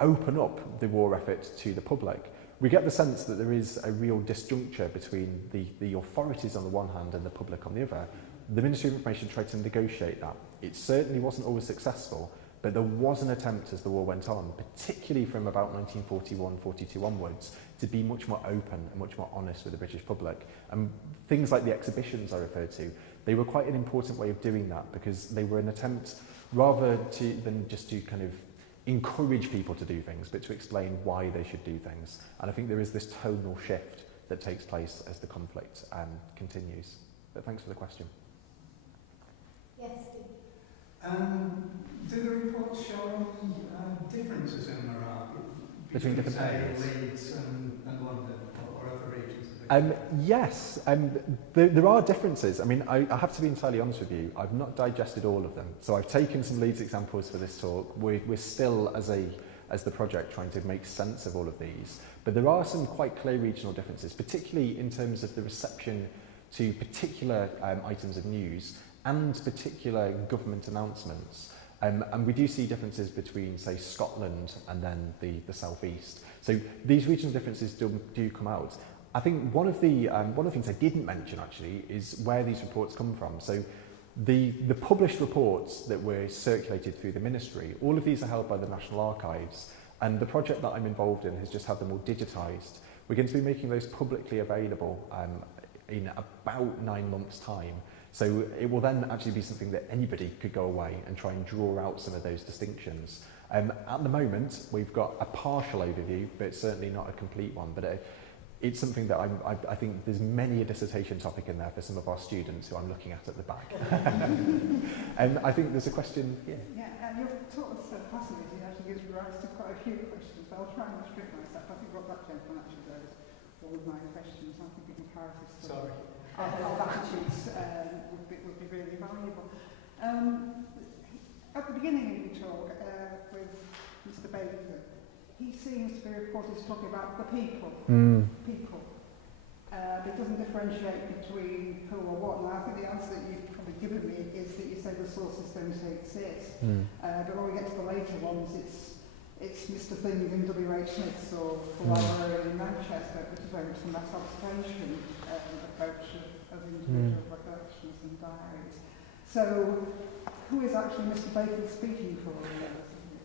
open up the war effort to the public. We get the sense that there is a real disjuncture between the authorities on the one hand and the public on the other. The Ministry of Information tried to negotiate that It certainly wasn't always successful, but there was an attempt as the war went on, particularly from about 1941-42 onwards, to be much more open and much more honest with the British public. And things like the exhibitions I referred to, they were quite an important way of doing that, because they were an attempt rather than just to kind of encourage people to do things, but to explain why they should do things. And I think there is this tonal shift that takes place as the conflict continues. But thanks for the question. Yes, Steve. Do the reports show any differences in morale Between different say, areas? Leeds and London or other regions of the country? Yes, there are differences. I mean, I have to be entirely honest with you, I've not digested all of them. So I've taken some Leeds examples for this talk. We're still, as the project, trying to make sense of all of these. But there are some quite clear regional differences, particularly in terms of the reception to particular items of news and particular government announcements. And we do see differences between, say, Scotland and then the South East. So these regional differences do come out. I think one of the things I didn't mention, actually, is where these reports come from. So the published reports that were circulated through the ministry, all of these are held by the National Archives, and the project that I'm involved in has just had them all digitised. We're going to be making those publicly available in about 9 months' time. So it will then actually be something that anybody could go away and try and draw out some of those distinctions. At the moment, we've got a partial overview, but certainly not a complete one. But it's something that I think there's many a dissertation topic in there for some of our students who I'm looking at the back. And I think there's a question here. Yeah, and your talk was so fascinating. It actually gives rise to quite a few questions, but I'll try and restrict myself. I think what that gentleman actually does, all of my questions, I think the comparative stuff of attitudes would be really valuable. At the beginning of your talk with Mr. Beckett, he seems to be reported as talking about the people. People. It doesn't differentiate between who or what. And I think the answer that you've probably given me is that you say the sources don't exist. But when we get to the later ones, it's Mr. Thing in W.H. Smith's or the librarian in Manchester, which is very much from that observation approach of individual recollections and diaries. So, who is actually Mr. Bacon speaking for?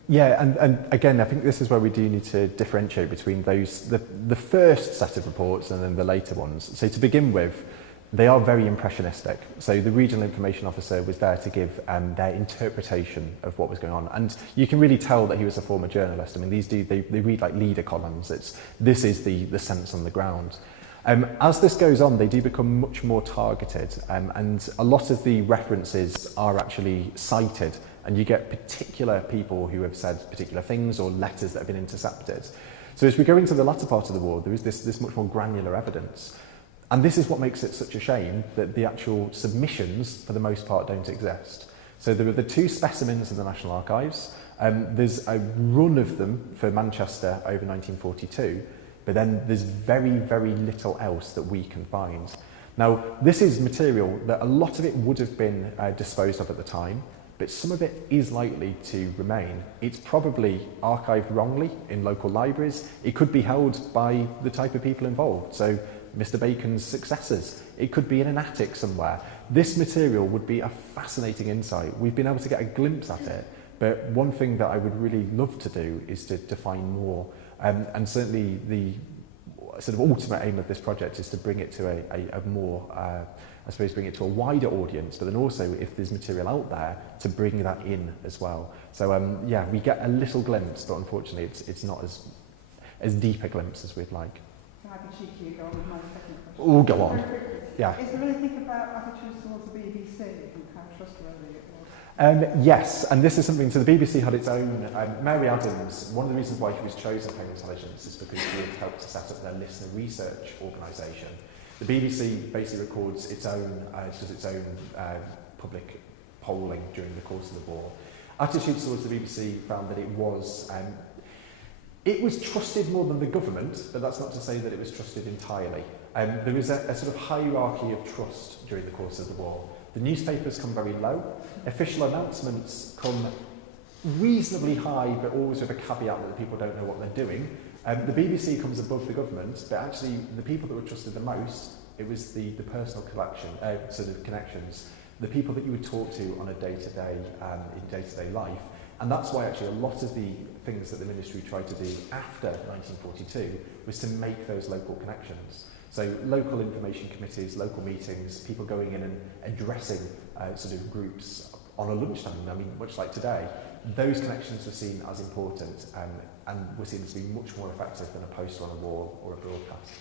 Yeah, and again, I think this is where we do need to differentiate between those, the first set of reports and then the later ones. So to begin with, they are very impressionistic. So the regional information officer was there to give their interpretation of what was going on. And you can really tell that he was a former journalist. I mean, they read like leader columns. This is the sense on the ground. As this goes on, they do become much more targeted, and a lot of the references are actually cited, and you get particular people who have said particular things or letters that have been intercepted. So as we go into the latter part of the war, there is this much more granular evidence. And this is what makes it such a shame that the actual submissions, for the most part, don't exist. So there are the 2 specimens in the National Archives. There's a run of them for Manchester over 1942, but then there's very, very little else that we can find. Now, this is material that a lot of it would have been disposed of at the time, but some of it is likely to remain. It's probably archived wrongly in local libraries. It could be held by the type of people involved. So Mr. Bacon's successors. It could be in an attic somewhere. This material would be a fascinating insight. We've been able to get a glimpse at it, but one thing that I would really love to do is to find more. And certainly the sort of ultimate aim of this project is to bring it to a more, I suppose, bring it to a wider audience, but then also, if there's material out there, to bring that in as well. So yeah, we get a little glimpse, but unfortunately it's not as deep a glimpse as we'd like. Can I be cheeky and go on with my second question? Oh, go on. Yeah. Is there anything about attitudes towards the BBC and how trustworthy it was? Yes, and this is something, so the BBC had its own, Mary Adams, one of the reasons why she was chosen for intelligence is because she had helped to set up their listener research organisation. The BBC basically records its own, does its own public polling during the course of the war. Attitudes towards the BBC found that it was trusted more than the government, but that's not to say that it was trusted entirely. There is a sort of hierarchy of trust during the course of the war. The newspapers come very low. Official announcements come reasonably high, but always with a caveat that the people don't know what they're doing. The BBC comes above the government, but actually the people that were trusted the most, it was the personal collection, sort of connections. the people that you would talk to on a day-to-day, in day-to-day life. And that's why actually a lot of the things that the ministry tried to do after 1942 was to make those local connections. So local information committees, local meetings, people going in and addressing sort of groups on a lunchtime, I mean, much like today, those connections were seen as important and were seen to be much more effective than a poster on a wall or a broadcast.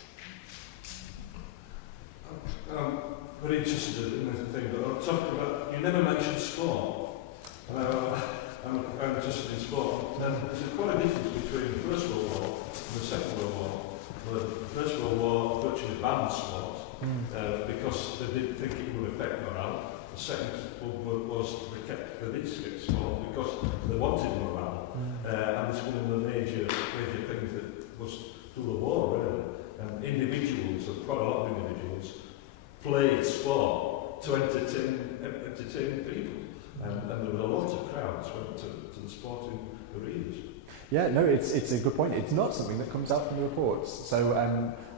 Very interested in this thing, but I'm talking about, you never mentioned sport. I'm interested in sport. And there's quite a difference between the First World War and the Second World War. The First World War virtually banned sport because they didn't think it would affect morale. The Second World War was they did skip sport because they wanted morale. And it's one of the major things that was through the war, really. And individuals, and quite a lot of individuals, played sport to entertain people. And there were a lot of crowds went to the sporting arenas. Yeah, no, it's a good point. It's not something that comes out from the reports. So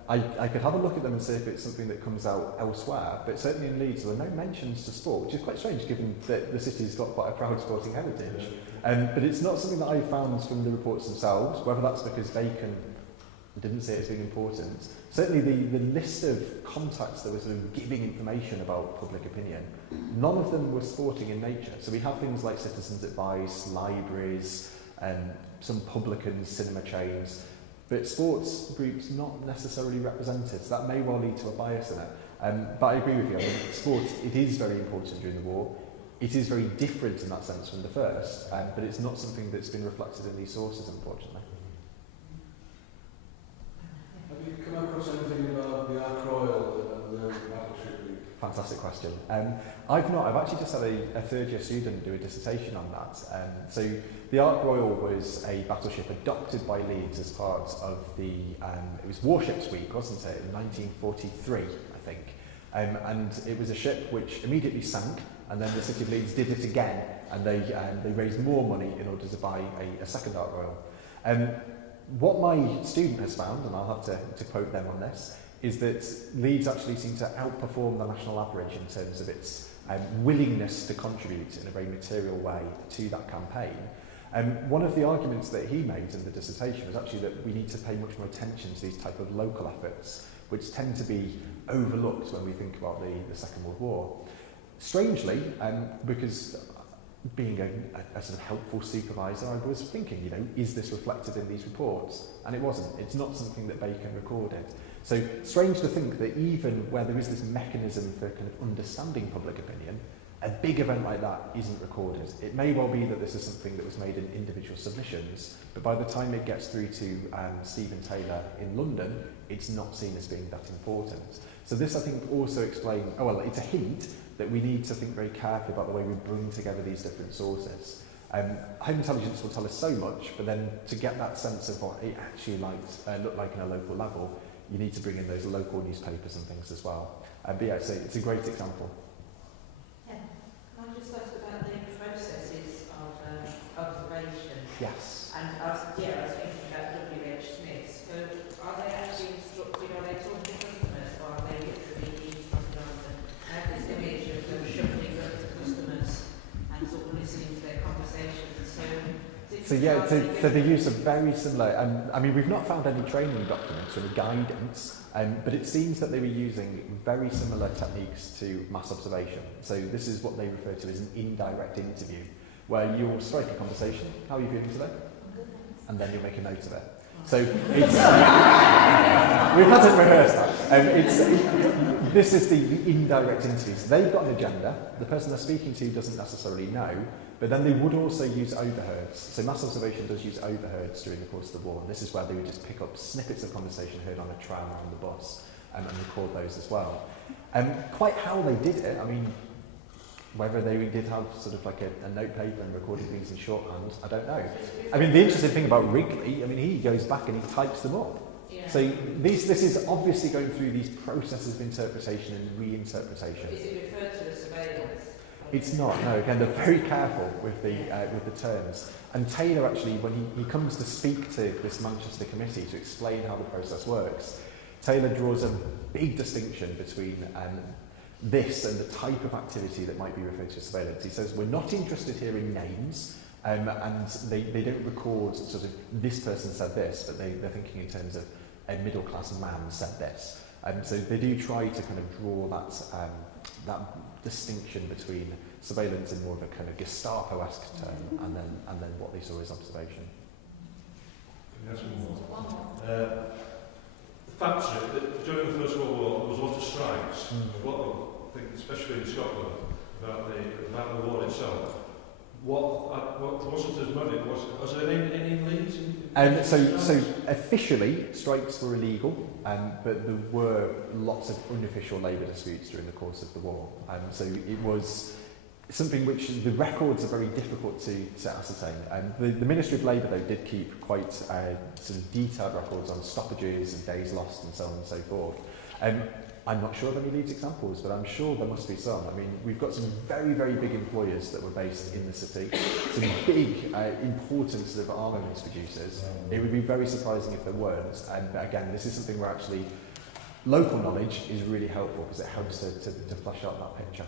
I could have a look at them and see if it's something that comes out elsewhere, but certainly in Leeds there are no mentions to sport, which is quite strange given that the city's got quite a proud sporting heritage. But it's not something that I found from the reports themselves, whether that's because Bacon didn't see it as being important. Certainly the list of contacts that were sort of giving information about public opinion, none of them were sporting in nature. So we have things like Citizens Advice, libraries, some publicans, cinema chains, but sports groups not necessarily represented, so that may well lead to a bias in it. But I agree with you, I mean, sport, it is very important during the war. It is very different in that sense from the first, but it's not something that's been reflected in these sources, unfortunately. Have you come across anything about the Ark Royal and the battleship league? Fantastic question. I've not. I've actually just had a third-year student do a dissertation on that. So the Ark Royal was a battleship adopted by Leeds as part of the, it was Warships Week, wasn't it, in 1943, I think. And it was a ship which immediately sank, and then the City of Leeds did it again, and they raised more money in order to buy a second Ark Royal. What my student has found, and I'll have to quote them on this, is that Leeds actually seemed to outperform the national average in terms of its willingness to contribute in a very material way to that campaign. One of the arguments that he made in the dissertation was actually that we need to pay much more attention to these type of local efforts, which tend to be overlooked when we think about the Second World War. Strangely, because being a sort of helpful supervisor, I was thinking, you know, is this reflected in these reports? And it wasn't. It's not something that Bacon recorded. So strange to think that even where there is this mechanism for kind of understanding public opinion, a big event like that isn't recorded. It may well be that this is something that was made in individual submissions, but by the time it gets through to Stephen Taylor in London, it's not seen as being that important. So this, I think, also explains, it's a hint that we need to think very carefully about the way we bring together these different sources. Home intelligence will tell us so much, but then to get that sense of what it actually looked like in a local level, you need to bring in those local newspapers and things as well. But yeah, it's a great example. Yeah. Can I just ask about the processes of observation? Yes. And I was thinking about W.H. Smith. So are they actually instructed, are they talking to customers, or are they literally eavesdropping on them? I have this image of them shuffling up to customers and sort of listening to their conversations. So they use a very similar, I mean, we've not found any training documents or any guidance, but it seems that they were using very similar techniques to mass observation. So this is what they refer to as an indirect interview, where you'll strike a conversation, how are you feeling today? And then you'll make a note of it. So it's, we've had to rehearse that. This is the indirect interview. So they've got an agenda, the person they're speaking to doesn't necessarily know, but then they would also use overheards. So mass observation does use overheards during the course of the war, and this is where they would just pick up snippets of conversation heard on a tram or on the bus and record those as well. Quite how they did it, I mean, whether they did have sort of like a note paper and recorded things in shorthand, I don't know. I mean, the interesting thing about Wrigley, I mean, he goes back and he types them up. Yeah. So this is obviously going through these processes of interpretation and reinterpretation. Is it referred to as surveillance? It's not, no. Again, they're very careful with the terms. And Taylor actually, when he comes to speak to this Manchester committee to explain how the process works, Taylor draws a big distinction between this and the type of activity that might be referred to as surveillance. He says, we're not interested here in names, and they don't record sort of this person said this, but they're thinking in terms of a middle class man said this. So they do try to kind of draw that distinction between surveillance in more of a kind of Gestapo-esque term and then what they saw as observation. Can I ask one more? The facts are that during the First World War there was a lot of strikes, a lot of, I think, especially in Scotland, about the war itself. What wasn't as money? Was there any Leeds? So officially, strikes were illegal, but there were lots of unofficial labour disputes during the course of the war. So it was something which the records are very difficult to ascertain. The Ministry of Labour, though, did keep quite sort of detailed records on stoppages and days lost and so on and so forth. I'm not sure of any Leeds examples, but I'm sure there must be some. I mean, we've got some very, very big employers that were based in the city, some big, important sort of armaments producers. It would be very surprising if there weren't. And again, this is something where actually local knowledge is really helpful because it helps to flesh out that picture.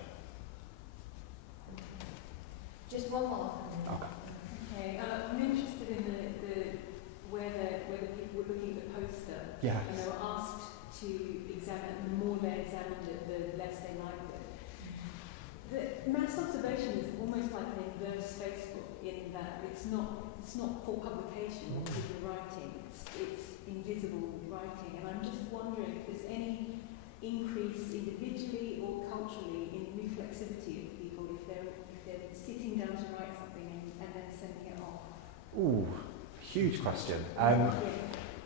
Just one more. Okay, I'm interested in the where the people were looking at the poster. Yes. And they were asked to examine, the more they examined it, the less they liked it. The mass observation is almost like an inverse Facebook in that it's not for publication what people are writing, it's invisible writing. And I'm just wondering if there's any increase individually or culturally in reflexivity of people if they're sitting down to write something and then sending it off. Ooh, huge question.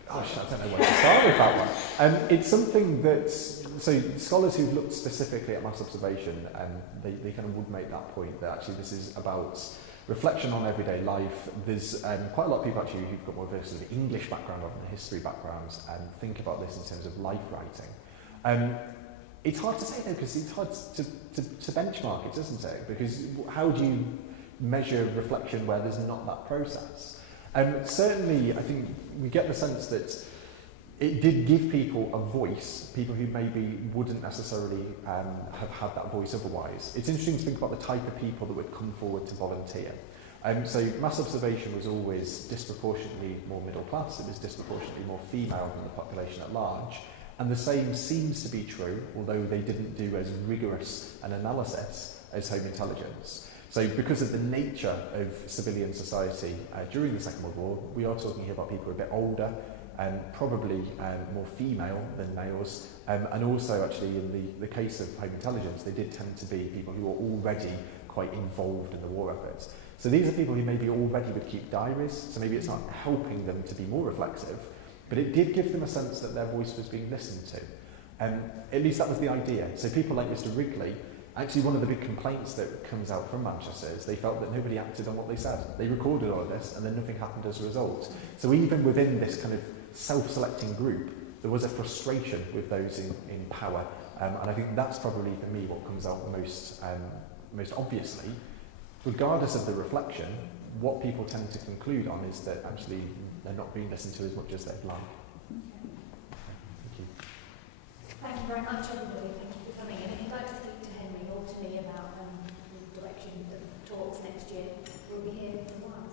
Gosh, I don't know where to start with that one. It's something that, so scholars who've looked specifically at mass observation, they kind of would make that point that actually this is about reflection on everyday life. There's quite a lot of people actually who've got more of a sort of English background rather than history backgrounds and think about this in terms of life writing. It's hard to say though, because it's hard to benchmark it, isn't it? Because how do you measure reflection where there's not that process? Certainly, I think we get the sense that it did give people a voice, people who maybe wouldn't necessarily have had that voice otherwise. It's interesting to think about the type of people that would come forward to volunteer. So mass observation was always disproportionately more middle class, it was disproportionately more female than the population at large. And the same seems to be true, although they didn't do as rigorous an analysis as home intelligence. So because of the nature of civilian society during the Second World War, we are talking here about people who are a bit older, probably more female than males, and also actually in the case of home intelligence, they did tend to be people who were already quite involved in the war effort. So these are people who maybe already would keep diaries, so maybe it's not helping them to be more reflexive, but it did give them a sense that their voice was being listened to. At least that was the idea. So people like Mr. Wrigley, actually one of the big complaints that comes out from Manchester is they felt that nobody acted on what they said. They recorded all of this and then nothing happened as a result. So even within this kind of self-selecting group, there was a frustration with those in power. And I think that's probably for me what comes out most obviously. Regardless of the reflection, what people tend to conclude on is that actually they're not being listened to as much as they'd like. Thank you. Thank you very much, everybody. Thank you for coming in. If you'd like to speak to Henry or to me about the direction of talks next year, we'll be here for a while.